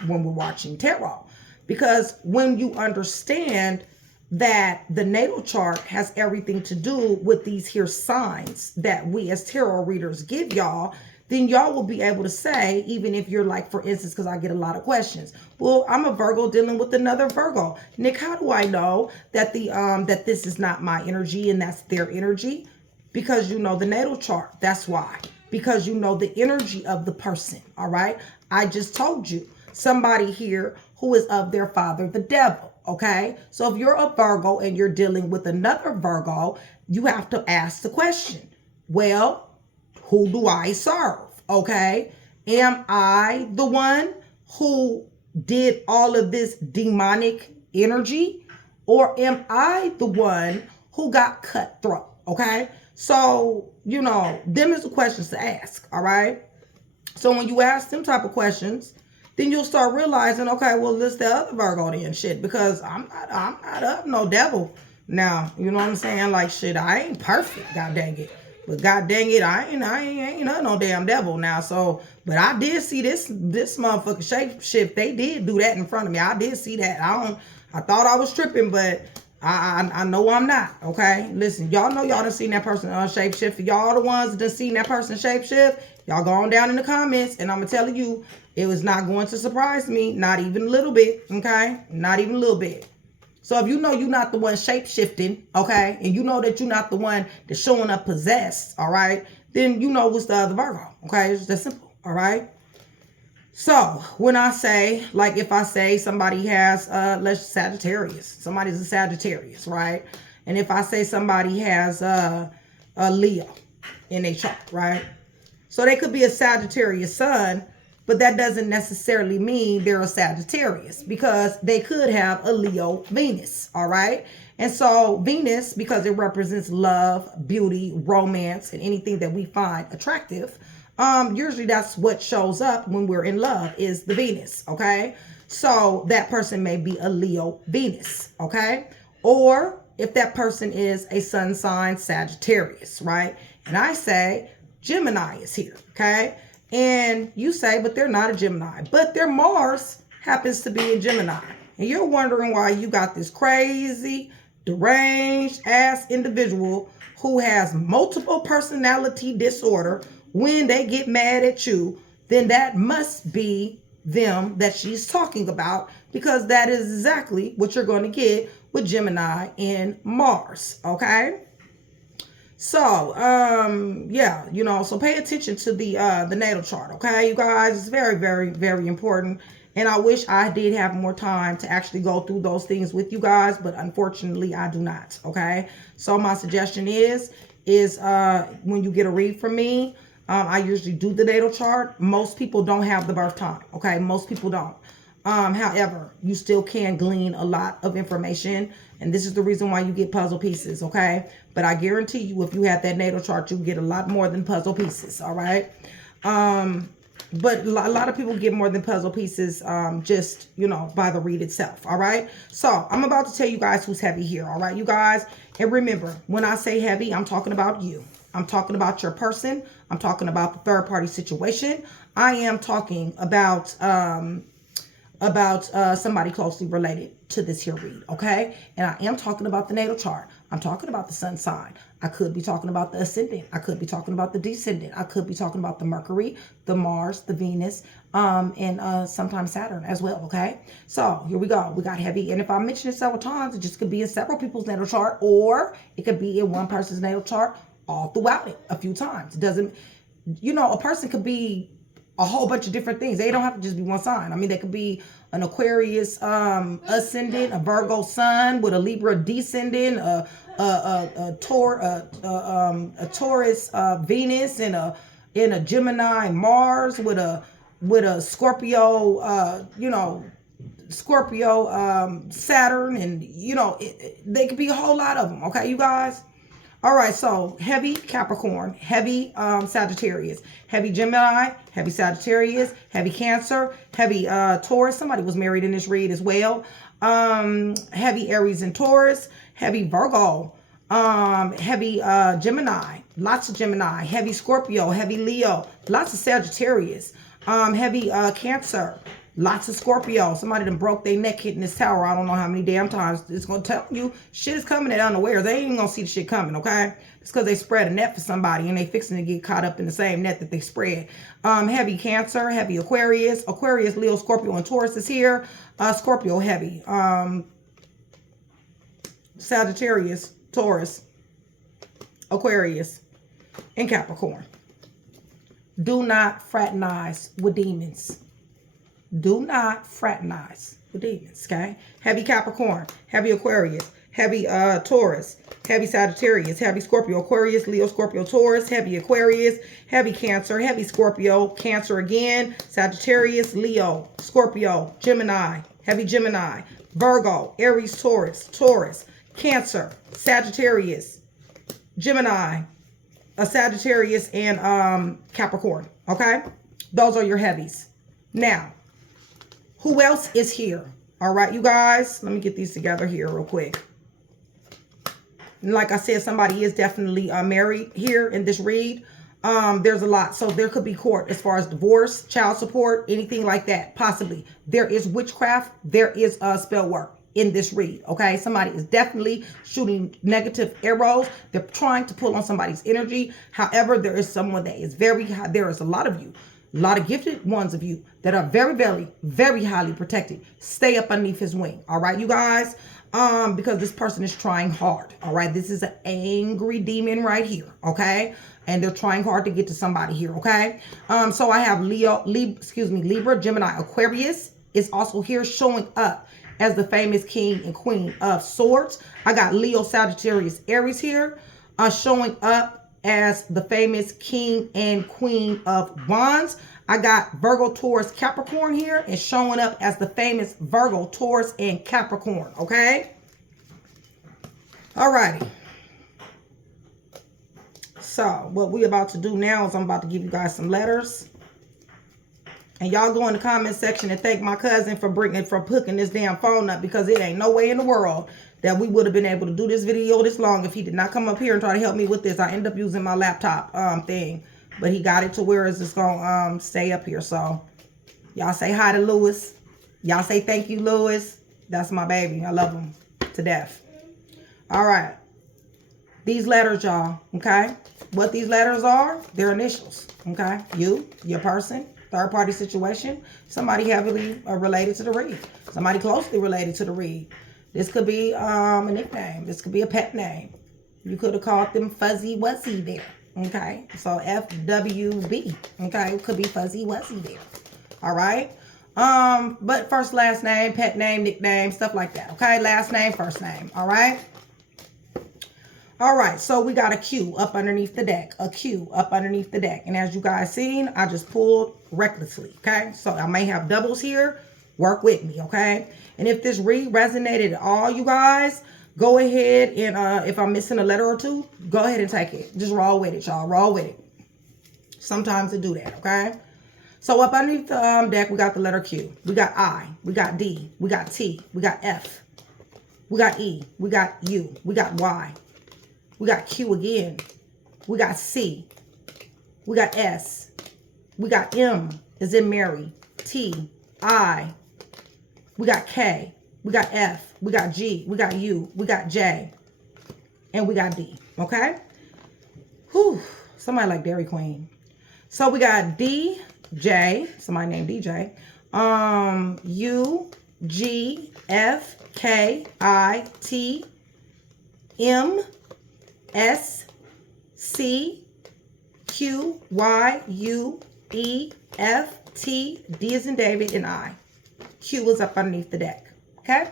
watching tarot, because when you understand that the natal chart has everything to do with these here signs that we as tarot readers give y'all, then y'all will be able to say, even if you're like, for instance, because I get a lot of questions. Well, I'm a Virgo dealing with another Virgo. Nick, how do I know that that this is not my energy and that's their energy? Because you know the natal chart. That's why. Because you know the energy of the person. All right. I just told you somebody here who is of their father, the devil. Okay, so if you're a Virgo and you're dealing with another Virgo, you have to ask the question, well, who do I serve? Okay, am I the one who did all of this demonic energy, or am I the one who got cutthroat? Okay, so, you know, them is the questions to ask, all right? So when you ask them type of questions, then you'll start realizing, okay, well, this the other Virgo then shit, because I'm not up no devil. Now, you know what I'm saying? Like, shit, I ain't perfect, god dang it. But god dang it, I ain't no damn devil now. So, but I did see this motherfucking shape shift. They did do that in front of me. I did see that. I thought I was tripping, but I know I'm not, okay? Listen, y'all know y'all done seen that person shape shift. For y'all the ones that done seen that person shape shift, y'all go on down in the comments, and I'm going to tell you, it was not going to surprise me, not even a little bit, okay? Not even a little bit. So if you know you're not the one shape-shifting, okay, and you know that you're not the one that's showing up possessed, all right, then you know what's the other Virgo, okay? It's that simple, all right? So when I say, like if I say somebody has, let's Sagittarius, somebody's a Sagittarius, right? And if I say somebody has a Leo in their chart, right? So they could be a Sagittarius sun, but that doesn't necessarily mean they're a Sagittarius, because they could have a Leo Venus, all right? And so Venus, because it represents love, beauty, romance, and anything that we find attractive, usually that's what shows up when we're in love, is the Venus, okay? So that person may be a Leo Venus, okay? Or if that person is a sun sign Sagittarius, right? And I say Gemini is here, okay? And you say, but they're not a Gemini. But their Mars happens to be in Gemini. And you're wondering why you got this crazy, deranged ass individual who has multiple personality disorder. When they get mad at you, then that must be them that she's talking about, because that is exactly what you're going to get with Gemini in Mars. Okay. So, yeah, you know, so pay attention to the natal chart. Okay, you guys, it's very, very, very important. And I wish I did have more time to actually go through those things with you guys, but unfortunately I do not. Okay. So my suggestion is when you get a read from me, I usually do the natal chart. Most people don't have the birth time. Okay. Most people don't. However, you still can glean a lot of information, and this is the reason why you get puzzle pieces. Okay. But I guarantee you, if you have that natal chart, you get a lot more than puzzle pieces. All right. But a lot of people get more than puzzle pieces, just, you know, by the read itself. All right. So I'm about to tell you guys who's heavy here. All right, you guys. And remember, when I say heavy, I'm talking about you. I'm talking about your person. I'm talking about the third party situation. I am talking about somebody closely related to this here read. Okay. And I am talking about the natal chart. I'm talking about the sun sign. I could be talking about the ascendant. I could be talking about the descendant. I could be talking about the Mercury, the Mars, the Venus, and sometimes Saturn as well. Okay. So here we go. We got heavy. And if I mention it several times, it just could be in several people's natal chart, or it could be in one person's natal chart all throughout it a few times. It doesn't, you know, a person could be a whole bunch of different things. They don't have to just be one sign. I mean, they could be an Aquarius ascendant, a Virgo sun with a Libra descendant, a Taurus Venus, and a Gemini Mars with a Scorpio, you know, Scorpio Saturn, and you know, they could be a whole lot of them. Okay, you guys. All right, so heavy Capricorn, heavy Sagittarius, heavy Gemini, heavy Sagittarius, heavy Cancer, heavy Taurus. Somebody was married in this read as well. Heavy Aries and Taurus, heavy Virgo, heavy Gemini, lots of Gemini, heavy Scorpio, heavy Leo, lots of Sagittarius, heavy Cancer. Lots of Scorpio. Somebody done broke their neck hitting this tower. I don't know how many damn times. It's going to tell you shit is coming at unaware. They ain't even going to see the shit coming, okay? It's because they spread a net for somebody and they fixing to get caught up in the same net that they spread. Heavy Cancer, heavy Aquarius. Aquarius, Leo, Scorpio, and Taurus is here. Scorpio heavy. Sagittarius, Taurus, Aquarius, and Capricorn. Do not fraternize with demons. Do not fraternize with demons, okay? Heavy Capricorn, heavy Aquarius, heavy Taurus, heavy Sagittarius, heavy Scorpio, Aquarius, Leo, Scorpio, Taurus, heavy Aquarius, heavy Cancer, heavy Scorpio, Cancer again, Sagittarius, Leo, Scorpio, Gemini, heavy Gemini, Virgo, Aries, Taurus, Cancer, Sagittarius, Gemini, Sagittarius, and Capricorn, okay? Those are your heavies. Now, who else is here? All right, you guys, let me get these together here real quick. And like I said, somebody is definitely married here in this read. There's a lot. So there could be court as far as divorce, child support, anything like that, possibly. There is witchcraft. There is spell work in this read, okay? Somebody is definitely shooting negative arrows. They're trying to pull on somebody's energy. However, there is someone that is very high. There is a lot of you. A lot of gifted ones of you that are very, very, very highly protected. Stay up underneath his wing. All right, you guys? Because this person is trying hard. All right. This is an angry demon right here. Okay. And they're trying hard to get to somebody here. Okay. So I have Libra, Gemini, Aquarius is also here showing up as the famous king and queen of swords. I got Leo, Sagittarius, Aries here, showing up as the famous king and queen of wands. I got Virgo, Taurus, Capricorn here and showing up as the famous Virgo, Taurus, and Capricorn. Okay. All righty. So what we about to do now is I'm about to give you guys some letters. And y'all go in the comment section and thank my cousin for hooking this damn phone up, because it ain't no way in the world that we would have been able to do this video this long if he did not come up here and try to help me with this. I end up using my laptop thing, but he got it to where it's just gonna stay up here. So y'all say hi to Lewis. Y'all say thank you, Lewis. That's my baby. I love him to death. All right. These letters, y'all, okay? What these letters are, they're initials, okay? You, your person, third party situation, somebody heavily related to the read, somebody closely related to the read. This could be a nickname. This could be a pet name. You could have called them Fuzzy Wuzzy there. Okay, so FWB. Okay, it could be Fuzzy Wuzzy there. All right. But first, last name, pet name, nickname, stuff like that. Okay, last name, first name. All right. All right, so we got a Q up underneath the deck. A Q up underneath the deck. And as you guys seen, I just pulled recklessly. Okay, so I may have doubles here. Work with me. Okay, and if this read resonated at all, you guys, go ahead and if I'm missing a letter or two, go ahead and take it. Just roll with it, y'all. Roll with it. Sometimes to do that, okay? So up underneath the deck, we got the letter Q. We got I. We got D. We got T. We got F. We got E. We got U. We got Y. We got Q again. We got C. We got S. We got M as in Mary. T. I. We got K. We got F, we got G, we got U, we got J, and we got D, okay? Whew, somebody like Dairy Queen. So we got D, J, somebody named DJ, U, G, F, K, I, T, M, S, C, Q, Y, U, E, F, T, D as in David, and I. Q is up underneath the deck. Okay,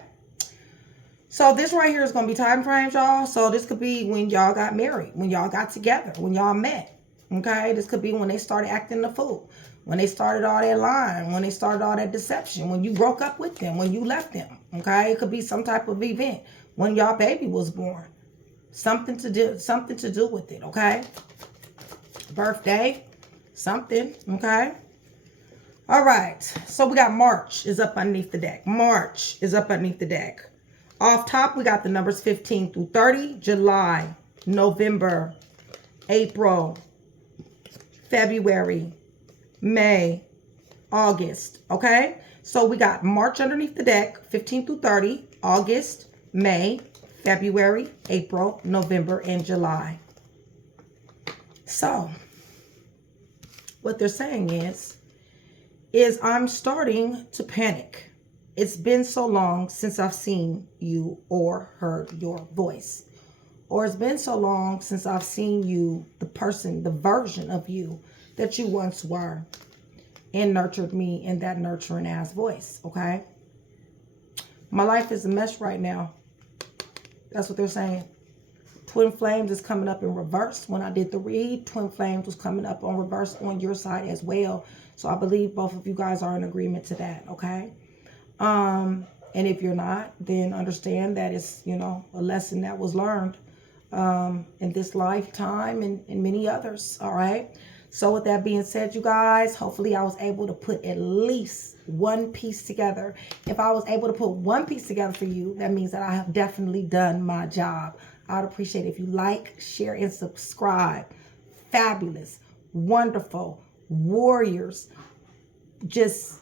so this right here is going to be time frames, y'all. So this could be when y'all got married, when y'all got together, when y'all met. Okay, this could be when they started acting the fool, when they started all that lying, when they started all that deception, when you broke up with them, when you left them. Okay, it could be some type of event when y'all baby was born, something to do with it. Okay, birthday, something. Okay. All right, so we got March is up underneath the deck. March is up underneath the deck. Off top, we got the numbers 15 through 30. July, November, April, February, May, August. Okay, so we got March underneath the deck, 15 through 30. August, May, February, April, November, and July. So what they're saying is I'm starting to panic. It's been so long since I've seen you or heard your voice. Or it's been so long since I've seen you, the person, the version of you that you once were, and nurtured me in that nurturing ass voice, okay? My life is a mess right now. That's what they're saying. Twin Flames is coming up in reverse. When I did the read, Twin Flames was coming up on reverse on your side as well. So I believe both of you guys are in agreement to that, okay? And if you're not, then understand that it's, you know, a lesson that was learned in this lifetime and many others, all right? So with that being said, you guys, hopefully I was able to put at least one piece together. If I was able to put one piece together for you, that means that I have definitely done my job. I'd appreciate it if you like, share, and subscribe. Fabulous, wonderful warriors, just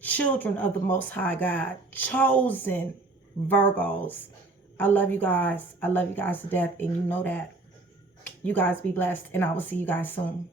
children of the Most High God, chosen Virgos. I love you guys. I love you guys to death, and you know that. You guys be blessed, and I will see you guys soon.